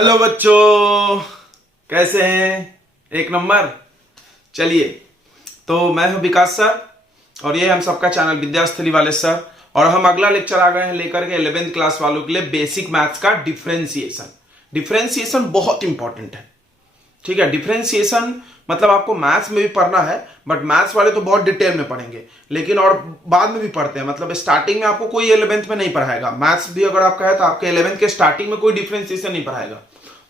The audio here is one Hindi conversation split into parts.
हेलो बच्चों, कैसे हैं? एक नंबर। चलिए, तो मैं हूं विकास सर और ये हम सबका चैनल विद्यास्थली वाले सर। और हम अगला लेक्चर आ गए हैं लेकर के 11th क्लास वालों के लिए बेसिक मैथ्स का डिफरेंशिएशन। डिफरेंशिएशन बहुत इंपॉर्टेंट है, ठीक है। डिफरेंशिएशन मतलब आपको मैथ्स में भी पढ़ना है, बट मैथ्स वाले तो बहुत डिटेल में पढ़ेंगे, लेकिन और बाद में भी पढ़ते हैं। मतलब स्टार्टिंग में आपको कोई 11th में नहीं पढ़ाएगा। मैथ्स भी अगर आपका है तो आपके 11th के स्टार्टिंग में कोई डिफरेंशिएशन नहीं पढ़ाएगा,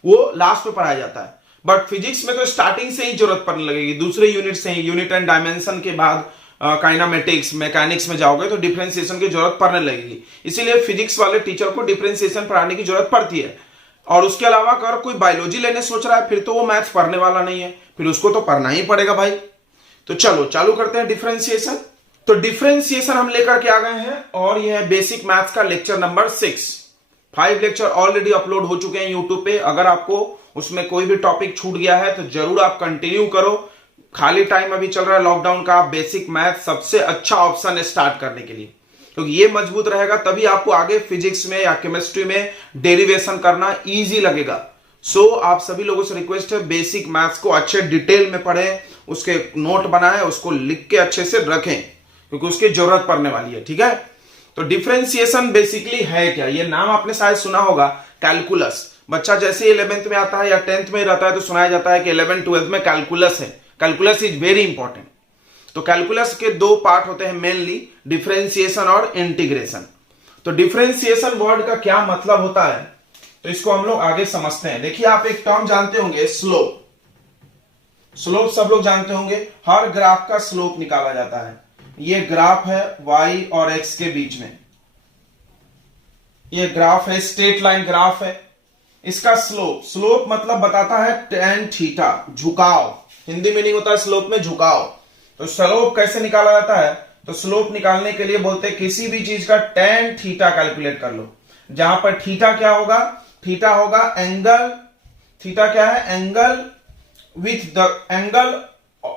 वो लास्ट में पढ़ाया जाता है। बट फिजिक्स में तो स्टार्टिंग से ही जरूरत पड़ने लगेगी, दूसरे यूनिट से ही। यूनिट एंड डायमेंशन के बाद काइनामेटिक्स मैकेनिक्स में जाओगे तो डिफरेंशिएशन की जरूरत पड़ने लगेगी। इसीलिए फिजिक्स वाले टीचर को डिफरेंशिएशन पढ़ाने की जरूरत पड़ती है। और उसके अलावा अगर कोई बायोलॉजी लेने सोच रहा है फिर तो वो मैथ्स पढ़ने वाला नहीं है, फिर उसको तो पढ़ना ही पड़ेगा भाई। तो चलो चालू करते हैं डिफरेंशिएशन। तो डिफरेंशिएशन हम लेकर के आ गए हैं और यह है बेसिक मैथ्स का lecture number 6। 5 lecture already upload हो चुके हैं यूट्यूब पे। अगर आपको उसमें कोई भी टॉपिक छूट गया है तो जरूर आप कंटिन्यू करो। खाली टाइम अभी चल रहा है लॉकडाउन का, बेसिक मैथ सबसे अच्छा ऑप्शन है स्टार्ट करने के लिए, क्योंकि ये मजबूत रहेगा तभी आपको आगे फिजिक्स में या केमिस्ट्री में डेरिवेशन करना इजी लगेगा। सो आप सभी लोगों से रिक्वेस्ट है, बेसिक मैथ्स को अच्छे डिटेल में पढ़ें, उसके नोट बनाएं, उसको लिख के अच्छे से रखें, क्योंकि उसकी जरूरत पड़ने वाली है, ठीक है। तो डिफरेंशिएशन बेसिकली है क्या? ये नाम आपने शायद सुना होगा, कैलकुलस। बच्चा जैसे 11th में आता है या 10th में रहता है तो सुनाया जाता है कि 11th 12th में कैलकुलस है। Calculus is very important. तो कैलकुलस के दो पार्ट होते हैं मेनली, डिफरेंशिएशन और इंटीग्रेशन। तो डिफरेंशिएशन वर्ड का क्या मतलब होता है तो इसको हम लोग आगे समझते हैं। देखिए, आप एक टर्म जानते होंगे, स्लोप। स्लोप सब लोग जानते होंगे, हर ग्राफ का स्लोप निकाला जाता है। ये ग्राफ है y और x के बीच में, ये ग्राफ है, स्ट्रेट लाइन ग्राफ है। इसका स्लोप, स्लोप मतलब बताता है tan थीटा, झुकाव। हिंदी मीनिंग होता है स्लोप में झुकाव। तो स्लोप कैसे निकाला जाता है? तो स्लोप निकालने के लिए बोलते हैं किसी भी चीज का tan थीटा कैलकुलेट कर लो। जहां पर थीटा क्या होगा? थीटा होगा एंगल। थीटा क्या है? एंगल विथ द एंगल,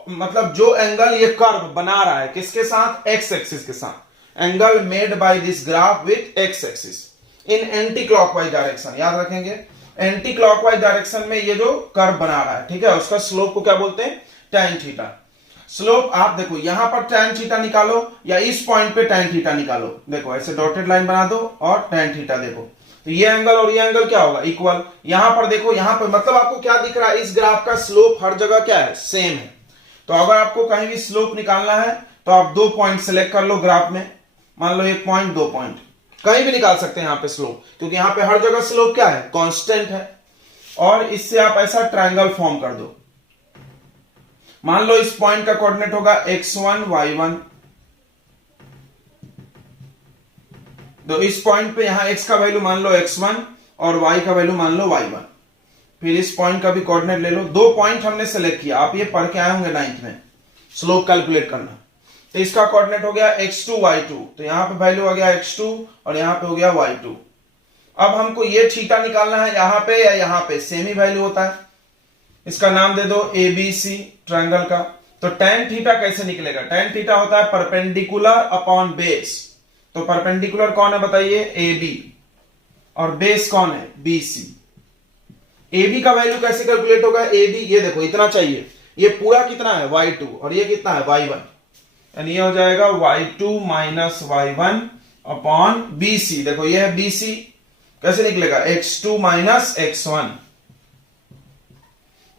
मतलब जो एंगल ये कर्व बना रहा है किसके साथ? एक्स एक्सिस के साथ। Angle made by this graph with x axis in anti clockwise direction. याद रखेंगे, एंटी क्लॉकवाइज डायरेक्शन में ये जो कर्व बना रहा है, ठीक है, उसका स्लोप को क्या बोलते हैं? tan theta. स्लोप आप देखो, यहां पर tan थीटा निकालो या इस पॉइंट पे tan थीटा निकालो। देखो ऐसे डॉटेड लाइन बना दो और tan थीटा देखो, तो ये एंगल और ये एंगल क्या होगा? इक्वल। यहां पर देखो, यहां पर मतलब आपको क्या दिख रहा है? इस ग्राफ का स्लोप हर जगह क्या है? सेम है। तो अगर आपको कहीं भी स्लोप निकालना है तो आप 2 पॉइंट सिलेक्ट कर लो ग्राफ में, मान लो 1 पॉइंट 2 पॉइंट, कहीं भी निकाल सकते हैं यहां पे स्लोप, क्योंकि यहां पे हर जगह स्लोप क्या है? कांस्टेंट है। और इससे आप ऐसा ट्रायंगल फॉर्म कर दो। मान लो इस पॉइंट का कोऑर्डिनेट होगा x1 y1, तो इस पॉइंट पे यहां x का वैल्यू मान लो x1 और y का वैल्यू मान लो y1। फिर इस पॉइंट का भी कोऑर्डिनेट ले लो। 2 पॉइंट हमने सेलेक्ट किया, आप ये पढ़ के आए होंगे 9th में, स्लोप कैलकुलेट करना। तो इसका कोऑर्डिनेट हो गया x2 y2, तो यहां पे वैल्यू आ गया x2 और यहां पे हो गया y2। अब हमको ये थीटा निकालना है यहां पे या यहां पे, सेम ही वैल्यू होता है। इसका नाम दे दो ABC ट्रायंगल का। तो tan थीटा कैसे निकलेगा? tan थीटा होता है परपेंडिकुलर अपॉन बेस। तो परपेंडिकुलर कौन है बताइए? AB, और बेस कौन है? BC। AB का वैल्यू कैसे कैलकुलेट होगा? AB ये देखो इतना चाहिए, ये पूरा कितना है? y2, और ये कितना है? y1, यानी ये हो जाएगा y2 minus y1 upon BC। देखो ये है BC, कैसे निकलेगा? x2 minus x1।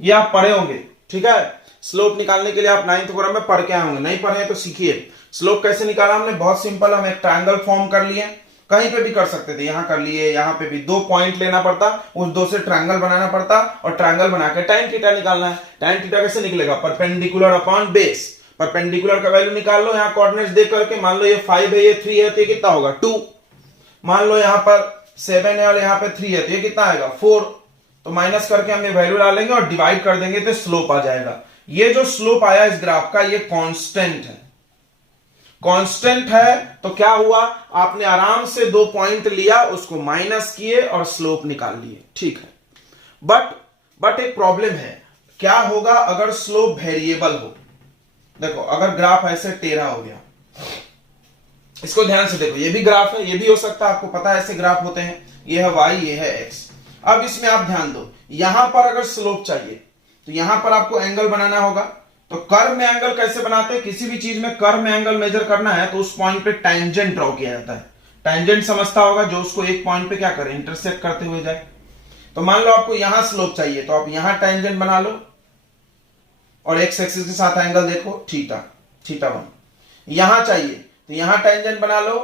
ये आप पढ़े होंगे, ठीक है। स्लोप निकालने के लिए आप 9th वगैरह में पढ़ के आए होंगे, नहीं पढ़े हैं तो सीखिए। स्लोप कैसे निकाला हमने? बहुत सिंपल, हम एक ट्रायंगल फॉर्म कर लिए, कहीं पे भी कर सकते थे, यहां कर लिए, यहां पे भी। 2 पॉइंट लेना पड़ता, उस 2 से ट्रायंगल बनाना पड़ता, और ट्रायंगल बना के tan थीटा निकालना है। tan थीटा कैसे निकलेगा? Perpendicular upon base. परपेंडिकुलर का वैल्यू निकाल लो, यहां कोऑर्डिनेट्स देख करके। मान लो ये 5 है, ये 3 है, तो ये कितना होगा? 2। मान लो यहां पर 7 है और यहां पे 3 है, तो ये कितना आएगा? 4। तो माइनस करके हम ये वैल्यू डालेंगे और डिवाइड कर देंगे तो स्लोप आ जाएगा। ये जो स्लोप आया इस ग्राफ का, ये कांस्टेंट है। कांस्टेंट है तो क्या हुआ? आपने आराम से 2 पॉइंट लिया, उसको माइनस किए और स्लोप निकाल लिए, ठीक है। बट एक प्रॉब्लम है। क्या होगा अगर स्लोप वेरिएबल हो? देखो अगर ग्राफ ऐसे टेढ़ा हो गया, इसको ध्यान से देखो, ये भी ग्राफ है, ये भी हो सकता है, आपको पता है ऐसे ग्राफ होते हैं। ये है y, ये है x। अब इसमें आप ध्यान दो, यहां पर अगर स्लोप चाहिए तो यहां पर आपको एंगल बनाना होगा। तो कर्व में एंगल कैसे बनाते हैं, किसी भी चीज में कर्व में एंगल मेजर करना है तो उस पॉइंट पे टैंजेंट ड्रॉ किया जाता है। टैंजेंट समझता होगा, जो उसको एक पॉइंट पे क्या करे, इंटरसेक्ट करते हुए जाए। तो मान लो आपको यहां स्लोप चाहिए तो आप यहां टैंजेंट बना लो और एक्स एक्सिस के साथ एंगल देखो थीटा, थीटा 1। यहां चाहिए तो यहां टैंजेंट बना लो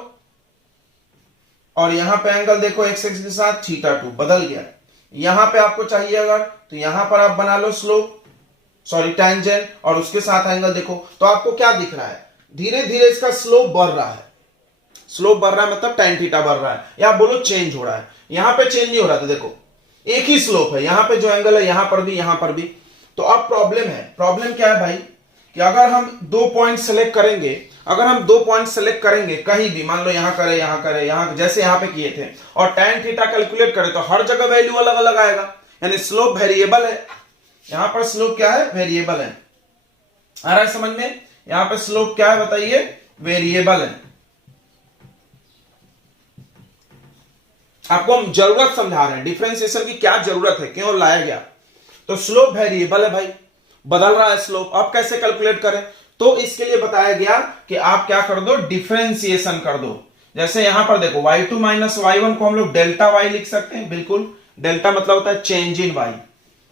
और यहां पे एंगल देखो एक्स एक्सिस के साथ थीटा 2, बदल गया। यहां पे आपको चाहिए अगर तो यहां पर आप बना लो स्लोप, सॉरी टैंजेंट, और उसके साथ एंगल देखो। तो आपको क्या दिख रहा है, धीरे धीरे इसका स्लोप बढ़ रहा है। स्लोप बढ़ रहा है मतलब tan थीटा बढ़ रहा है, या आप बोलो चेंज हो रहा है। यहां पे चेंज नहीं हो रहा था, देखो एक ही स्लोप है, यहां पे जो एंगल है यहां पर भी, यहां पर भी। तो अब प्रॉब्लम है, प्रॉब्लम क्या है भाई कि अगर हम 2 पॉइंट सेलेक्ट करेंगे, अगर हम 2 पॉइंट सेलेक्ट करेंगे कहीं भी, मान लो यहां करे, यहां करे, यहां, जैसे यहां पे किए थे, और tan थीटा कैलकुलेट करें तो हर जगह वैल्यू अलग अलग आएगा, यानी स्लोप वेरिएबल है। यहां पर स्लोप क्या है, वेरिएबल है। आ रहा है समझ में, यहां पर स्लोप क्या है बताइए, वेरिएबल है। आपको हम जरूरत समझा रहे हैं, डिफरेंशिएशन की क्या जरूरत है, क्यों लाया गया। तो स्लोप वेरिएबल है भाई, बदल रहा है स्लोप। अब कैसे कैलकुलेट करें, तो इसके लिए बताया गया कि आप क्या कर दो, डिफरेंशिएशन कर दो। जैसे यहां पर देखो y2 माइनस y1 को हम लोग डेल्टा y लिख सकते हैं, बिल्कुल। डेल्टा मतलब होता है change in y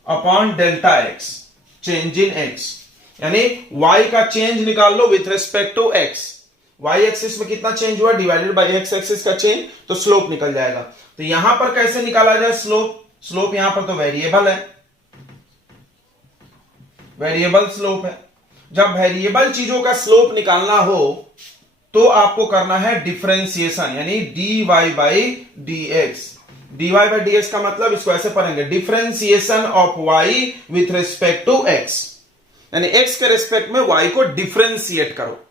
upon delta x, change in x, यानी y का चेंज निकाल लो with respect to x। y axis में कितना चेंज हुआ डिवाइडेड बाय x एक्सिस का चेंज, तो स्लोप निकल जाएगा। तो यहां पर कैसे निकाला जाए स्लोप, स्लोप यहां पर तो वेरिएबल है, वेरिएबल स्लोप है। जब वेरिएबल चीजों का स्लोप निकालना हो तो आपको करना है डिफरेंशिएशन, यानी dy by dx। dy by dx का मतलब इसको ऐसे पढ़ेंगे, differentiation of y with respect to x, यानी x के रिस्पेक्ट में y को डिफरेंशिएट करो।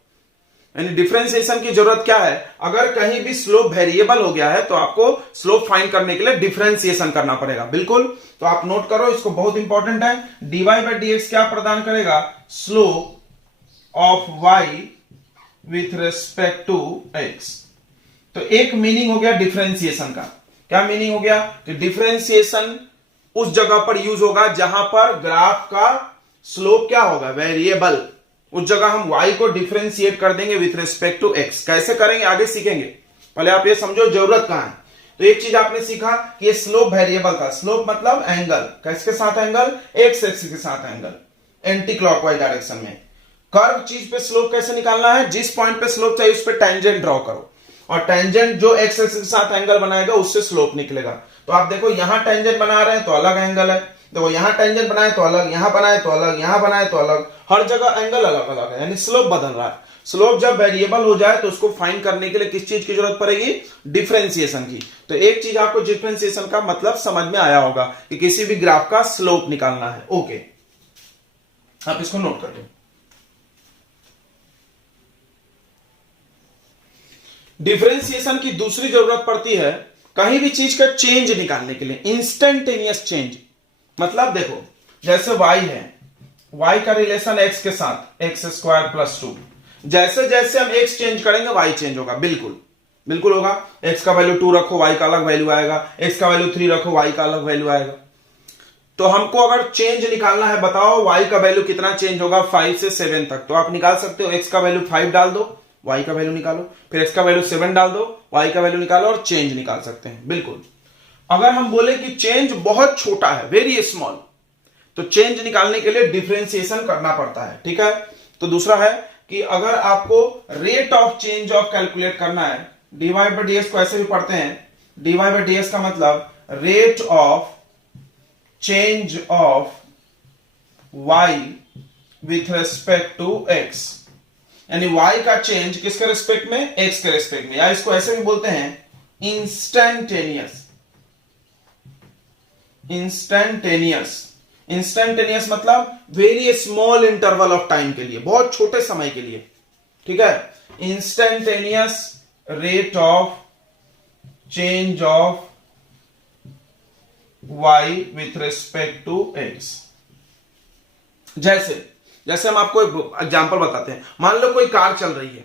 यानी डिफरेंशिएशन की जरूरत क्या है, अगर कहीं भी स्लोप वेरिएबल हो गया है तो आपको स्लोप फाइंड करने के लिए डिफरेंशिएशन करना पड़ेगा, बिल्कुल। तो आप नोट करो इसको, बहुत इंपॉर्टेंट है। dy बाई dx क्या प्रदान करेगा, slope of y with respect to x। तो एक मीनिंग हो गया डिफरेंशिएशन का। क्या मीनिंग हो गया कि डिफरेंशिएशन उस जगह पर यूज होगा जहां पर ग्राफ का स्लोप क्या होगा, वेरिएबल। उस जगह हम y को डिफरेंशिएट कर देंगे विथ रिस्पेक्ट टू x। कैसे करेंगे आगे सीखेंगे, पहले आप ये समझो जरूरत कहां है। तो एक चीज आपने सीखा कि ये स्लोप वेरिएबल था, स्लोप मतलब एंगल, किसके साथ एंगल, x एक्सिस के साथ एंगल, एंटी क्लॉकवाइज डायरेक्शन में। कर्व चीज पे स्लोप कैसे निकालना है, जिस पॉइंट पे स्लोप चाहिए उस पे टेंजेंट ड्रॉ करो, और टेंजेंट जो x एक्सिस के साथ एंगल बनाएगा उससे स्लोप निकलेगा। तो आप देखो यहां टेंजेंट बना रहे हैं तो अलग एंगल है, देखो यहां टेंजेंट बनाए तो अलग, यहां बनाए तो अलग, यहां बनाए तो अलग, हर जगह एंगल अलग अलग है, यानी स्लोप बदल रहा है। स्लोप जब वेरिएबल हो जाए तो उसको फाइंड करने के लिए किस चीज की जरूरत पड़ेगी, डिफरेंशिएशन की। तो एक चीज आपको डिफरेंशिएशन का मतलब समझ में आया होगा कि किसी भी ग्राफ का स्लोप निकालना है। ओके, आप इसको नोट कर लो। डिफरेंशिएशन की दूसरी जरूरत पड़ती है कहीं भी चीज का चेंज निकालने के लिए, इंस्टेंटेनियस चेंज। मतलब देखो जैसे y है, y का रिलेशन x के साथ x स्क्वायर प्लस 2, जैसे जैसे हम x चेंज करेंगे y चेंज होगा, बिल्कुल बिल्कुल होगा। x का वैल्यू 2 रखो y का अलग वैल्यू आएगा, x का वैल्यू 3 रखो y का अलग वैल्यू आएगा। तो हमको अगर चेंज निकालना है, बताओ y का वैल्यू कितना चेंज होगा 5 से 7 तक। तो आप निकाल सकते हो, x का वैल्यू 5 डाल दो, y का वैल्यू निकालो, फिर x का वैल्यू 7 डाल दो, y का वैल्यू निकालो और चेंज निकाल सकते हैं, बिल्कुल। अगर हम बोले कि चेंज बहुत छोटा है, वेरी स्मॉल, तो चेंज निकालने के लिए डिफरेंशिएशन करना पड़ता है, ठीक है। तो दूसरा है कि अगर आपको rate of change of calculate करना है, dy बाई dx को ऐसे भी पढ़ते हैं, dy बाई dx का मतलब rate of change of y with respect to x, यानी y का चेंज किसके रिस्पेक्ट में, x के रिस्पेक्ट में, या इसको ऐसे भी बोलते हैं इंस्टेंटेनियस। इंस्टेंटेनियस, इंस्टेंटेनियस मतलब very small interval of time के लिए, बहुत छोटे समय के लिए, ठीक है। Instantaneous rate of change of y with respect to x। जैसे जैसे हम आपको एक एग्जांपल बताते हैं, मान लो कोई कार चल रही है,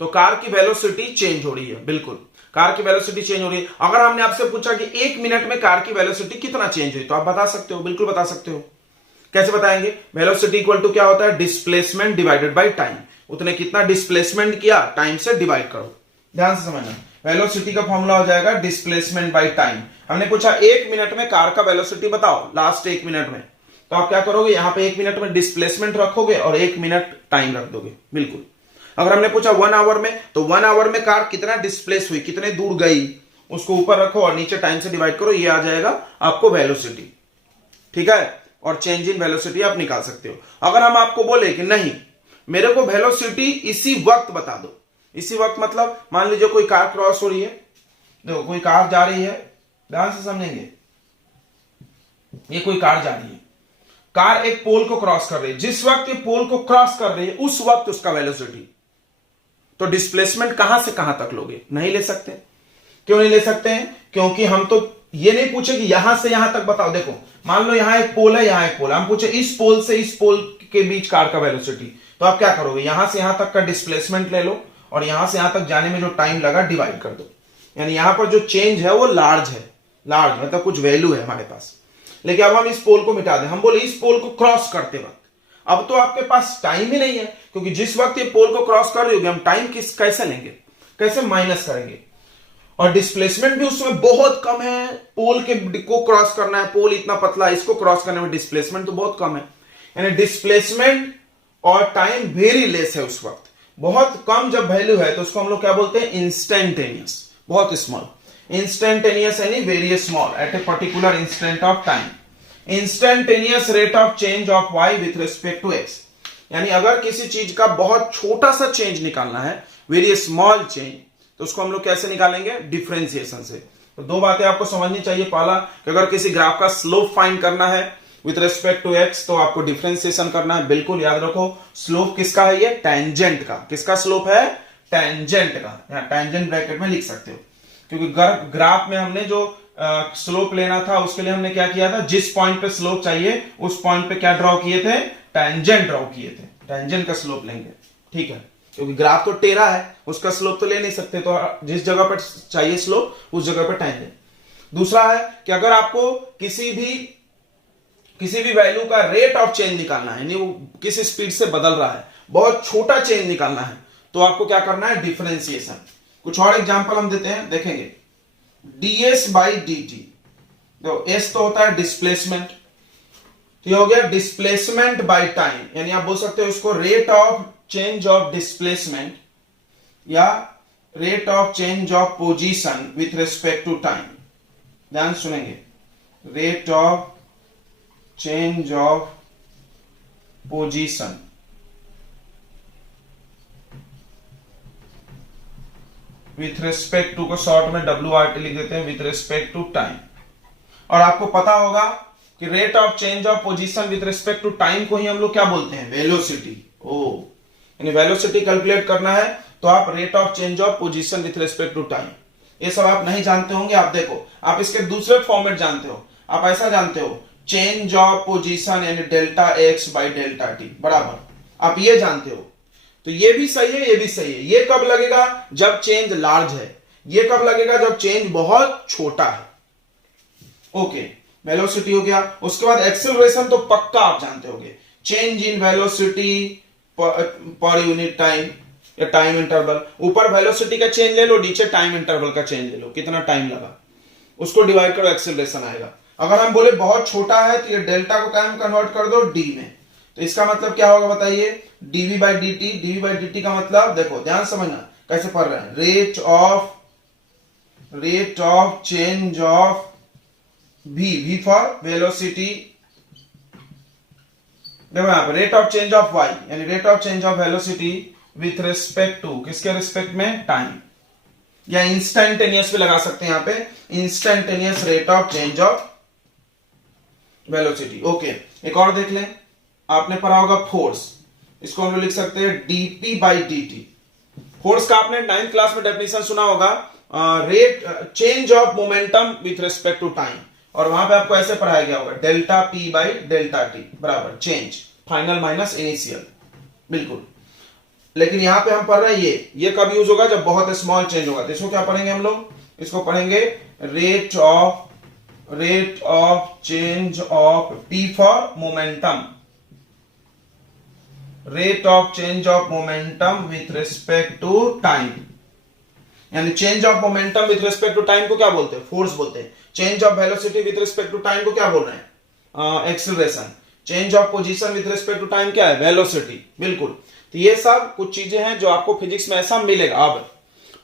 तो कार की वेलोसिटी चेंज हो रही है, बिल्कुल कार की वेलोसिटी चेंज हो रही है। अगर हमने आपसे पूछा कि 1 मिनट में कार की वेलोसिटी कितना चेंज हुई, तो आप बता सकते हो, बिल्कुल बता सकते हो। कैसे बताएंगे? वेलोसिटी इक्वल टू क्या होता है? Displacement divided by time. उतने कितना डिस्प्लेसमेंट किया, टाइम से डिवाइड करो। ध्यान से समझना, वेलोसिटी का फॉर्मूला हो जाएगा डिस्प्लेसमेंट बाय टाइम। हमने पूछा 1 मिनट में कार का वेलोसिटी बताओ, लास्ट 1 मिनट में, तो आप क्या करोगे? यहां पे 1 मिनट में डिस्प्लेसमेंट रखोगे और 1 मिनट टाइम रख दोगे, बिल्कुल। अगर हमने पूछा 1 आवर में, तो 1 आवर में कार कितना डिस्प्लेस हुई, कितने दूर गई, उसको ऊपर रखो और नीचे टाइम से डिवाइड करो, ये आ जाएगा आपको वेलोसिटी। ठीक है, और चेंज इन वेलोसिटी आप निकाल सकते हो। अगर हम आपको बोले कि नहीं मेरे को वेलोसिटी इसी वक्त बता दो, इसी वक्त मतलब मान लीजिए कोई कार क्रॉस हो रही है, देखो कोई कार जा रही है, ध्यान से समझेंगे, ये कोई कार जा रही है, कार एक पोल को क्रॉस कर रही है, जिस वक्त ये पोल को क्रॉस कर रही है उस वक्त उसका वेलोसिटी, तो डिस्प्लेसमेंट कहां से कहां तक लोगे? नहीं ले सकते। क्यों नहीं ले सकते हैं? क्योंकि हम तो ये नहीं पूछे कि यहां से यहां तक बताओ। देखो मान लो यहां एक पोल है, यहां एक पोल है, हम पूछे इस पोल से इस पोल के बीच कार का वेलोसिटी, तो आप क्या करोगे? यहां से यहां तक का डिस्प्लेसमेंट ले लो और यहां से यहां तक जाने में जो टाइम लगा डिवाइड कर दो। यानी यहां पर जो चेंज है वो लार्ज है, लार्ज मतलब कुछ वैल्यू है हमारे पास। लेकिन अब हम इस पोल को मिटा दें, हम बोले इस पोल को क्रॉस करते वक्त, अब तो आपके पास टाइम ही नहीं है, क्योंकि जिस वक्त ये पोल को क्रॉस कर रही होगी हम टाइम कैसे लेंगे, कैसे माइनस करेंगे? और डिस्प्लेसमेंट भी उसमें बहुत कम है, पोल के को क्रॉस करना है, पोल इतना पतला है, इसको क्रॉस करने में डिस्प्लेसमेंट तो बहुत कम है। यानी डिस्प्लेसमेंट और टाइम वेरी लेस है उस वक्त, बहुत कम जब वैल्यू है तो उसको हम लोग क्या बोलते हैं? इंस्टेंटेनियस, बहुत स्मॉल। इंस्टेंटेनियस यानी very small at a particular instant of time. Instantaneous rate of change of y with respect to x. यानी अगर किसी चीज का बहुत छोटा सा चेंज निकालना है, वेरी स्मॉल चेंज, तो उसको हम लोग कैसे निकालेंगे? डिफरेंशिएशन से। तो दो बातें आपको समझनी चाहिए। पहला कि अगर किसी ग्राफ का स्लोप फाइंड करना है विथ रिस्पेक्ट टू एक्स तो आपको डिफरेंशिएशन करना है। बिल्कुल याद रखो, स्लोप किसका है? ये टेंजेंट का। किसका स्लोप है? टेंजेंट का। यहां टेंजेंट ब्रैकेट में लिख सकते हो, क्योंकि ग्राफ में हमने जो स्लोप लेना था उसके लिए हमने क्या किया था? जिस पॉइंट पे स्लोप चाहिए उस पॉइंट पे क्या ड्रॉ किए थे? टेंजेंट ड्रॉ किए थे। टेंजेंट का स्लोप लेंगे, ठीक है, क्योंकि ग्राफ तो टेढ़ा है, उसका स्लोप तो ले नहीं सकते, तो जिस जगह पर चाहिए स्लोप उस जगह पर टेंजेंट। दूसरा है कि अगर आपको किसी भी वैल्यू का रेट ऑफ चेंज निकालना है, यानी वो किस स्पीड से बदल रहा है, बहुत छोटा चेंज निकालना है, तो आपको क्या करना है? डिफरेंशिएशन। कुछ और एग्जांपल हम देते हैं, देखेंगे। ds बाई dt, तो s तो होता है डिस्प्लेसमेंट, तो ये हो गया डिस्प्लेसमेंट बाय टाइम, यानी आप बोल सकते हो इसको rate of change of displacement या rate of change of position with respect to time. ध्यान सुनेंगे, rate of change of position with respect to को शॉर्ट में WRT लिख देते हैं, विथ रिस्पेक्ट टू टाइम। और आपको पता होगा कि rate of change of position with respect to time को ही हम लोग क्या बोलते हैं? वेलोसिटी। यानी वेलोसिटी कैलकुलेट करना है तो आप rate of change of position with respect to time, ये सब आप नहीं जानते होंगे। आप देखो, आप इसके दूसरे फॉर्मेट जानते हो, आप ऐसा जानते हो, चेंज ऑफ पोजीशन यानी delta x by delta t बराबर, आप ये जानते हो। तो ये भी सही है, ये भी सही है। ये कब लगेगा? जब चेंज लार्ज है। ये कब लगेगा? जब चेंज बहुत छोटा है। ओके, वेलोसिटी हो गया। उसके बाद एक्सेलरेशन तो पक्का आप जानते होंगे, change in velocity per unit time या टाइम इंटरवल। ऊपर वेलोसिटी का चेंज ले लो, नीचे टाइम इंटरवल का चेंज ले लो, कितना टाइम लगा, उसको डिवाइड करो, एक्सेलरेशन आएगा। अगर हम बोले बहुत छोटा है तो ये डेल्टा को क्या कन्वर्ट कर दो डी में, तो इसका मतलब क्या होगा बताइए? dv by d t. dv by d t का मतलब देखो, ध्यान समझना कैसे पढ़ रहे हैं, rate of change of v for velocity. देखो यहां पर rate of change of y यानी rate of change of velocity with respect to, किसके रिस्पेक्ट में? टाइम, या इंस्टेंटेनियस भी लगा सकते हैं यहां पे, instantaneous rate of change of velocity. Okay, एक और देख लें, आपने पढ़ा होगा फोर्स, इसको हम लोग लिख सकते हैं dp बाई dt। फोर्स का आपने 9th क्लास में डेफिनेशन सुना होगा, rate change of momentum with respect to time, और वहां पे आपको ऐसे पढ़ाया गया होगा, delta p by delta t बराबर चेंज फाइनल माइनस इनिशियल। बिल्कुल, लेकिन यहां पे हम पढ़ रहे हैं ये कब यूज होगा, जब बहुत स्मॉल चेंज होगा। तो इसको क्या पढ़ेंगे हम लोग, इसको पढ़ेंगे rate of change of P for momentum, rate of change of momentum with respect to time. यानी change of momentum with respect to time को क्या बोलते हैं, फोर्स बोलते हैं। Change of velocity with respect to time को क्या बोल रहे हैं, acceleration. Change of position with respect to time क्या है, वेलोसिटी। बिल्कुल, तो ये सब कुछ चीजें हैं जो आपको फिजिक्स में ऐसा मिलेगा। अब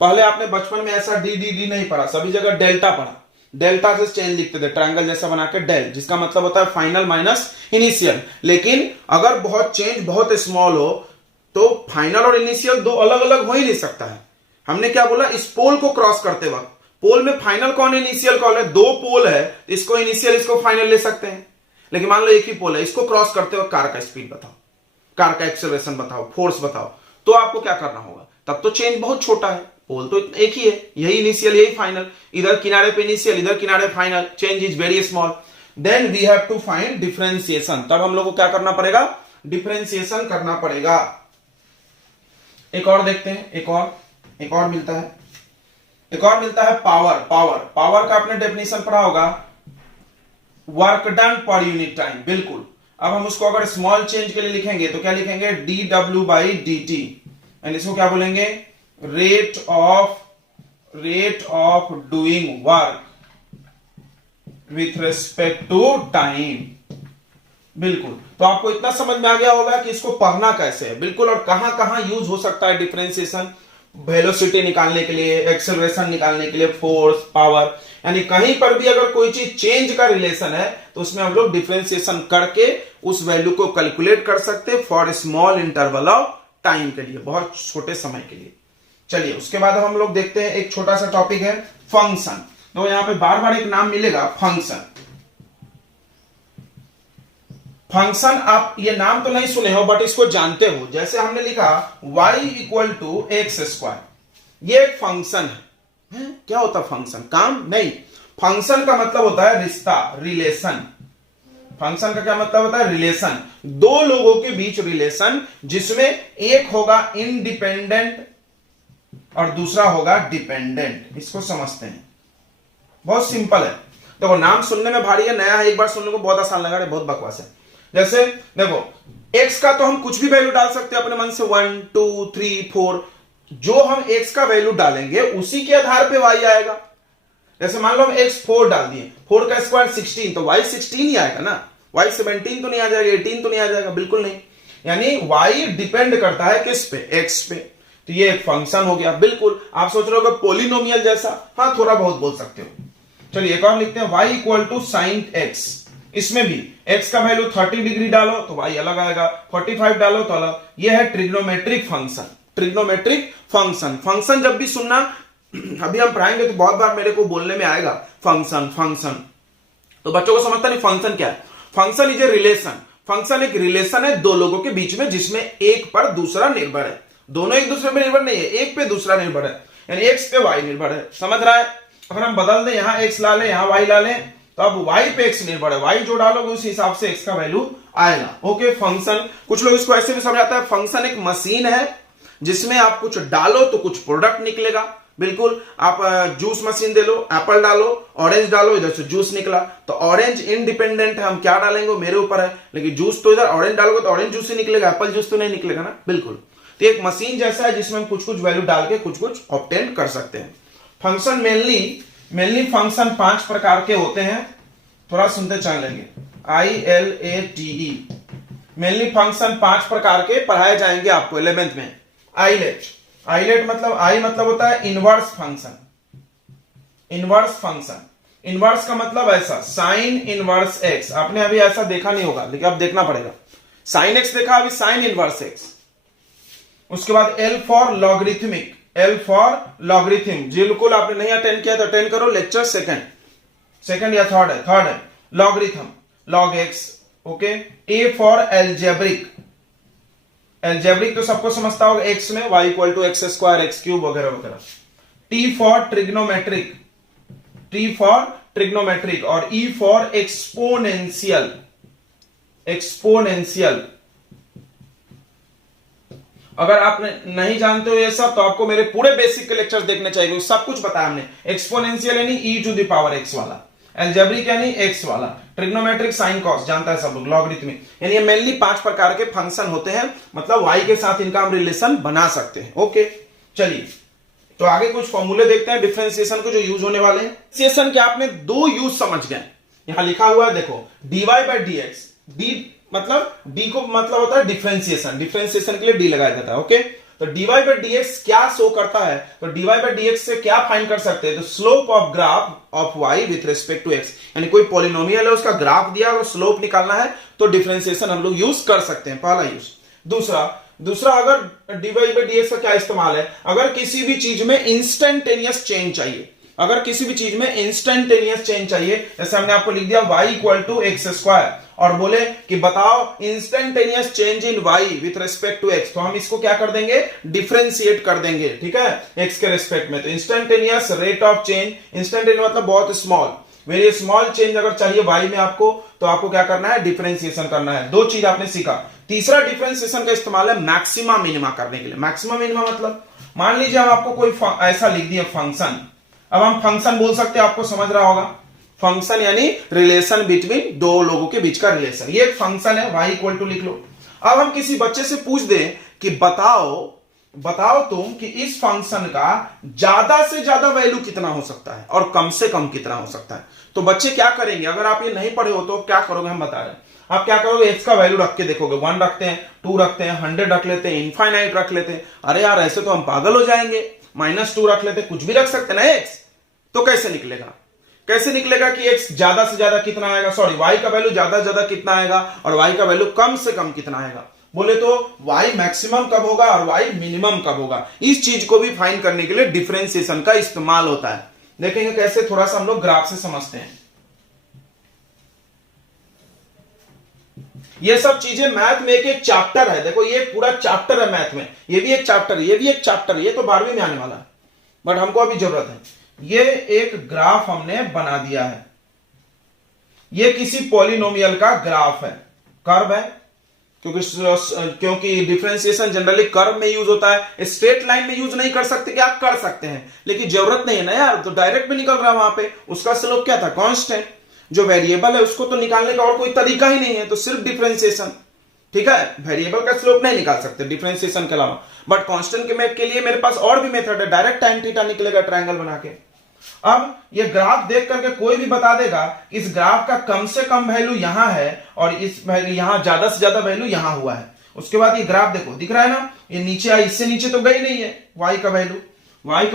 पहले आपने बचपन में ऐसा डी नहीं पढ़ा, सभी जगह डेल्टा पढ़ा। डेल्टा से चेन लिखते थे, ट्रायंगल जैसा बना के डेल, जिसका मतलब होता है फाइनल माइनस इनिशियल। लेकिन अगर बहुत चेंज बहुत स्मॉल हो तो फाइनल और इनिशियल दो अलग अलग हो ही नहीं सकता है। हमने क्या बोला, इस पोल को क्रॉस करते वक्त पोल में फाइनल कौन है, इनिशियल कौन है। दो पोल है, इसको इनिशियल इसको फाइनल ले सकते हैं। लेकिन मान लो एक ही पोल है, इसको क्रॉस करते वक्त कार का स्पीड बताओ, कार का एक्सेलरेशन बताओ, फोर्स बताओ, तो आपको क्या करना होगा। तब तो चेंज बहुत छोटा है, पोल तो एक ही है, यही इनिशियल यही फाइनल, इधर किनारे पे इनिशियल इधर किनारे final, change is very small. Then we have to find differentiation, तब हम लोग को क्या करना पड़ेगा, डिफरेंशिएशन करना पड़ेगा। एक और देखते हैं, एक और मिलता है पावर का आपने डेफिनेशन पढ़ा होगा, work done per unit time. बिल्कुल, अब हम उसको अगर स्मॉल चेंज के लिए लिखेंगे तो क्या लिखेंगे, dW/dt, एंड इसको क्या बोलेंगे, rate of doing work with respect to time. बिल्कुल, तो आपको इतना समझ में आ गया होगा कि इसको पढ़ना कैसे है। बिल्कुल, और कहां कहां यूज हो सकता है डिफरेंशिएशन, वेलोसिटी निकालने के लिए, एक्सेलरेशन निकालने के लिए, फोर्स, पावर, यानी कहीं पर भी अगर कोई चीज चेंज का रिलेशन है तो उसमें हम लोग डिफरेंशिएशन करके उस वैल्यू को कैलकुलेट कर सकते हैं for small interval of time के लिए, बहुत छोटे समय के लिए। चलिए, उसके बाद हम लोग देखते हैं एक छोटा सा टॉपिक है फंक्शन। तो यहां पे बार बार एक नाम मिलेगा, फंक्शन। फंक्शन आप ये नाम तो नहीं सुने हो बट इसको जानते हो। जैसे हमने लिखा y = x², ये एक फंक्शन है। क्या होता फंक्शन, काम नहीं। फंक्शन का मतलब होता है रिश्ता, रिलेशन। फंक्शन का क्या मतलब होता है, रिलेशन, दो लोगों के बीच रिलेशन, जिसमें एक होगा इंडिपेंडेंट और दूसरा होगा डिपेंडेंट। इसको समझते हैं, बहुत सिंपल है। देखो, नाम सुनने में भारी है, नया है, एक बार सुनने को बहुत आसान लगा, बहुत बकवास है। जैसे देखो, x का तो हम कुछ भी वैल्यू डाल सकते हैं अपने मन से, 1 2 3 4, जो हम x का वैल्यू डालेंगे उसी के आधार पे y आएगा। जैसे मान लो हम x 4 डाल दिए, 4 का स्क्वायर 16, तो y 16 ही आएगा ना, y 17 तो नहीं आ जाएगा, 18 तो नहीं आ जाएगा, बिल्कुल नहीं। यानी y डिपेंड करता है किस पे, x पे। तो ये एक फंक्शन हो गया। बिल्कुल, आप सोच रहे हो पोलिनोमियल जैसा, हाँ थोड़ा बहुत बोल सकते हो। चलिए एक और लिखते हैं, y = sin x। इसमें भी x का वैल्यू 30 डिग्री डालो तो y अलग आएगा, 45 डालो तो अलग। यह है trigonometric function. Trigonometric function, function जब भी सुनना, अभी हम पढ़ाएंगे तो बहुत बार मेरे को बोलने में आएगा फंक्शन, तो बच्चों को समझता नहीं फंक्शन क्या है। Function is a relation, function एक रिलेशन है दो लोगों के बीच में, जिसमें एक पर दूसरा निर्भर है। दोनों एक दूसरे पर निर्भर नहीं है, एक पे दूसरा निर्भर है, यानी x पे y निर्भर है। समझ रहा है। अगर हम बदल दें, यहां x ला लें यहां y ला लें, तो अब y पे x निर्भर है, y जो डालोगे उस हिसाब से x का वैल्यू आएगा। ओके, फंक्शन, कुछ लोग इसको ऐसे भी समझाते हैं, फंक्शन एक मशीन है जिसमें आप कुछ डालो तो कुछ प्रोडक्ट निकलेगा। बिल्कुल, आप जूस मशीन दे लो, एप्पल डालो, ऑरेंज डालो, इधर से जूस निकला। तो ऑरेंज इंडिपेंडेंट है, हम क्या डालेंगे मेरे ऊपर है, लेकिन जूस तो इधर ऑरेंज डालोगे तो ऑरेंज जूस ही निकलेगा, एप्पल जूस तो नहीं निकलेगा ना। बिल्कुल, तो एक मशीन जैसा है जिसमें हम कुछ कुछ वैल्यू डाल के कुछ कुछ ऑब्टेन कर सकते हैं। फंक्शन मेनली फंक्शन 5 प्रकार के होते हैं, थोड़ा सुनते चलेंगे। ILATE, मेनली फंक्शन 5 प्रकार के पढ़ाए जाएंगे आपको 11th में। आइलेट मतलब, आई मतलब होता है इनवर्स फंक्शन। इनवर्स का मतलब ऐसा, साइन इनवर्स x। आपने अभी ऐसा देखा नहीं होगा, लेकिन अब देखना पड़ेगा। साइन x देखा, अभी साइन इनवर्स x। उसके बाद L for logarithmic, L for logarithm. बिल्कुल, आपने नहीं अटेंड किया तो अटेंड करो, लेक्चर सेकंड या थर्ड है logarithm, log x। Okay, A for algebraic तो सबको समझता होगा, x में y = x² x³ वगैरह वगैरह। T फॉर ट्रिग्नोमेट्रिक, और E फॉर एक्सपोनेंशियल। अगर आप नहीं जानते हो ये सब, तो आपको मेरे पूरे बेसिक के लेक्चर्स देखने चाहिए, सब कुछ बताया हमने। एक्सपोनेंशियल यानी e to the power x वाला, एल्जेब्रिक यानी x वाला, ट्रिग्नोमेट्रिक साइन कॉस जानता है सब लोग, लॉगरिथमिक, यानी ये मेनली 5 प्रकार के फंक्शन होते हैं, मतलब y के साथ इनका हम रिलेशन बना सकते हैं। ओके, चलिए तो आगे कुछ फॉर्मूले देखते हैं डिफरेंशिएशन को जो यूज होने वाले हैं। डिफरेंशिएशन के आपने 2 यूज समझ गए, यहां लिखा हुआ है देखो, dy बाई dx, d मतलब d को मतलब होता है डिफरेंशिएशन, डिफरेंशिएशन के लिए d लगाया जाता है। ओके, तो dy बाई dx क्या शो करता है, तो dy बाई dx से क्या फाइंड कर सकते हैं, तो slope of graph of y with respect to x, यानी कोई पॉलिनोमियल है उसका ग्राफ दिया और स्लोप निकालना है, तो डिफरेंशिएशन हम लोग यूज कर सकते हैं, पहला यूज। दूसरा अगर dy बाई dx का क्या इस्तेमाल है, अगर किसी भी चीज में इंस्टेंटेनियस चेंज चाहिए, अगर किसी भी चीज में इंस्टेंटेनियस चेंज चाहिए, जैसे हमने आपको लिख दिया y equal to x square और बोले कि बताओ instantaneous change in y with respect to x, तो हम इसको क्या कर देंगे, डिफरेंशिएट कर देंगे, ठीक है, x के रिस्पेक्ट में। तो instantaneous rate of change, instantaneous मतलब बहुत स्मॉल, वेरी स्मॉल चेंज अगर चाहिए y में आपको, तो आपको क्या करना है, डिफरेंशिएशन करना है। 2 चीज आपने सीखा। तीसरा डिफरेंशिएशन का इस्तेमाल है मैक्सिमा मिनिमा करने के लिए। मैक्सिमा मिनिमा मतलब मान लीजिए हम आपको कोई ऐसा लिख दिया फंक्शन, अब हम फंक्शन बोल सकते हैं, आपको समझ रहा होगा, फंक्शन यानी रिलेशन बिटवीन 2 लोगों के बीच का रिलेशन, ये एक फंक्शन है, y इक्वल टू लिख लो। अब हम किसी बच्चे से पूछ दें कि बताओ तुम कि इस फंक्शन का ज्यादा से ज्यादा वैल्यू कितना हो सकता है और कम से कम कितना हो सकता है, तो बच्चे क्या करेंगे, अगर आप ये नहीं पढ़े हो तो क्या करोगे, हम बता रहे हैं, आप क्या करोगे, x का वैल्यू रख के देखोगे, 1 रखते हैं, 2 रखते हैं, 100 रख लेते हैं, इनफाइनाइट रख लेते हैं, अरे यार ऐसे तो हम पागल हो जाएंगे, -2 रख लेते हैं, कुछ भी रख सकते ना x, तो कैसे निकलेगा कि x ज्यादा से ज्यादा कितना आएगा, सॉरी y का वैल्यू ज्यादा से ज्यादा कितना आएगा और y का वैल्यू कम से कम कितना आएगा, बोले तो y मैक्सिमम कब होगा और y मिनिमम कब होगा। इस चीज को भी फाइंड करने के लिए डिफरेंशिएशन का इस्तेमाल होता है। देखेंगे कैसे, थोड़ा सा हम लोग ग्राफ से समझते हैं। ये सब चीजें मैथ में एक चैप्टर है, देखो ये पूरा चैप्टर है मैथ में, ये भी एक चैप्टर, ये भी एक चैप्टर, ये तो 12वीं में आने वाला है, बट हमको अभी जरूरत है। ये एक ग्राफ हमने बना दिया है, ये किसी पॉलिनोमियल का ग्राफ है, कर्व है, क्योंकि डिफरेंशिएशन जनरली कर्व में यूज होता है, स्ट्रेट लाइन में यूज नहीं कर सकते, क्या कर सकते हैं, लेकिन जरूरत नहीं है ना यार, तो डायरेक्ट में निकल रहा है वहां पे, उसका स्लोप क्या था, कांस्टेंट, जो वेरिएबल है उसको तो निकालने का और कोई तरीका ही नहीं है, तो सिर्फ डिफरेंशिएशन, ठीक है, वेरिएबल का स्लोप नहीं निकाल सकते डिफरेंशिएशन के अलावा, बट कांस्टेंट के लिए मेरे पास और भी मेथड है, डायरेक्ट tan थीटा निकलेगा ट्रायंगल बना के। अब ये ग्राफ देख करके कोई भी बता देगा इस ग्राफ का कम से कम वैल्यू यहां है और इस वैल्यू यहां ज्यादा से ज्यादा वैल्यू यहां हुआ है, उसके बाद ये ग्राफ देखो दिख रहा है ना, ये नीचे आई, इससे नीचे तो गई नहीं है, y का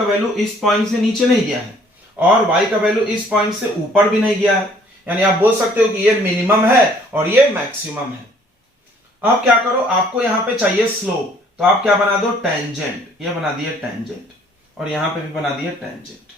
वैल्यू इस पॉइंट से नीचे नहीं गया है और y का वैल्यू इस पॉइंट से ऊपर भी नहीं गया है, यानी आप बोल सकते हो कि ये मिनिमम है और ये मैक्सिमम है। अब क्या करो, आपको यहां पे चाहिए स्लोप, तो आप क्या बना दो, टेंजेंट, ये बना दिए टेंजेंट और यहां पे भी बना दिए टेंजेंट।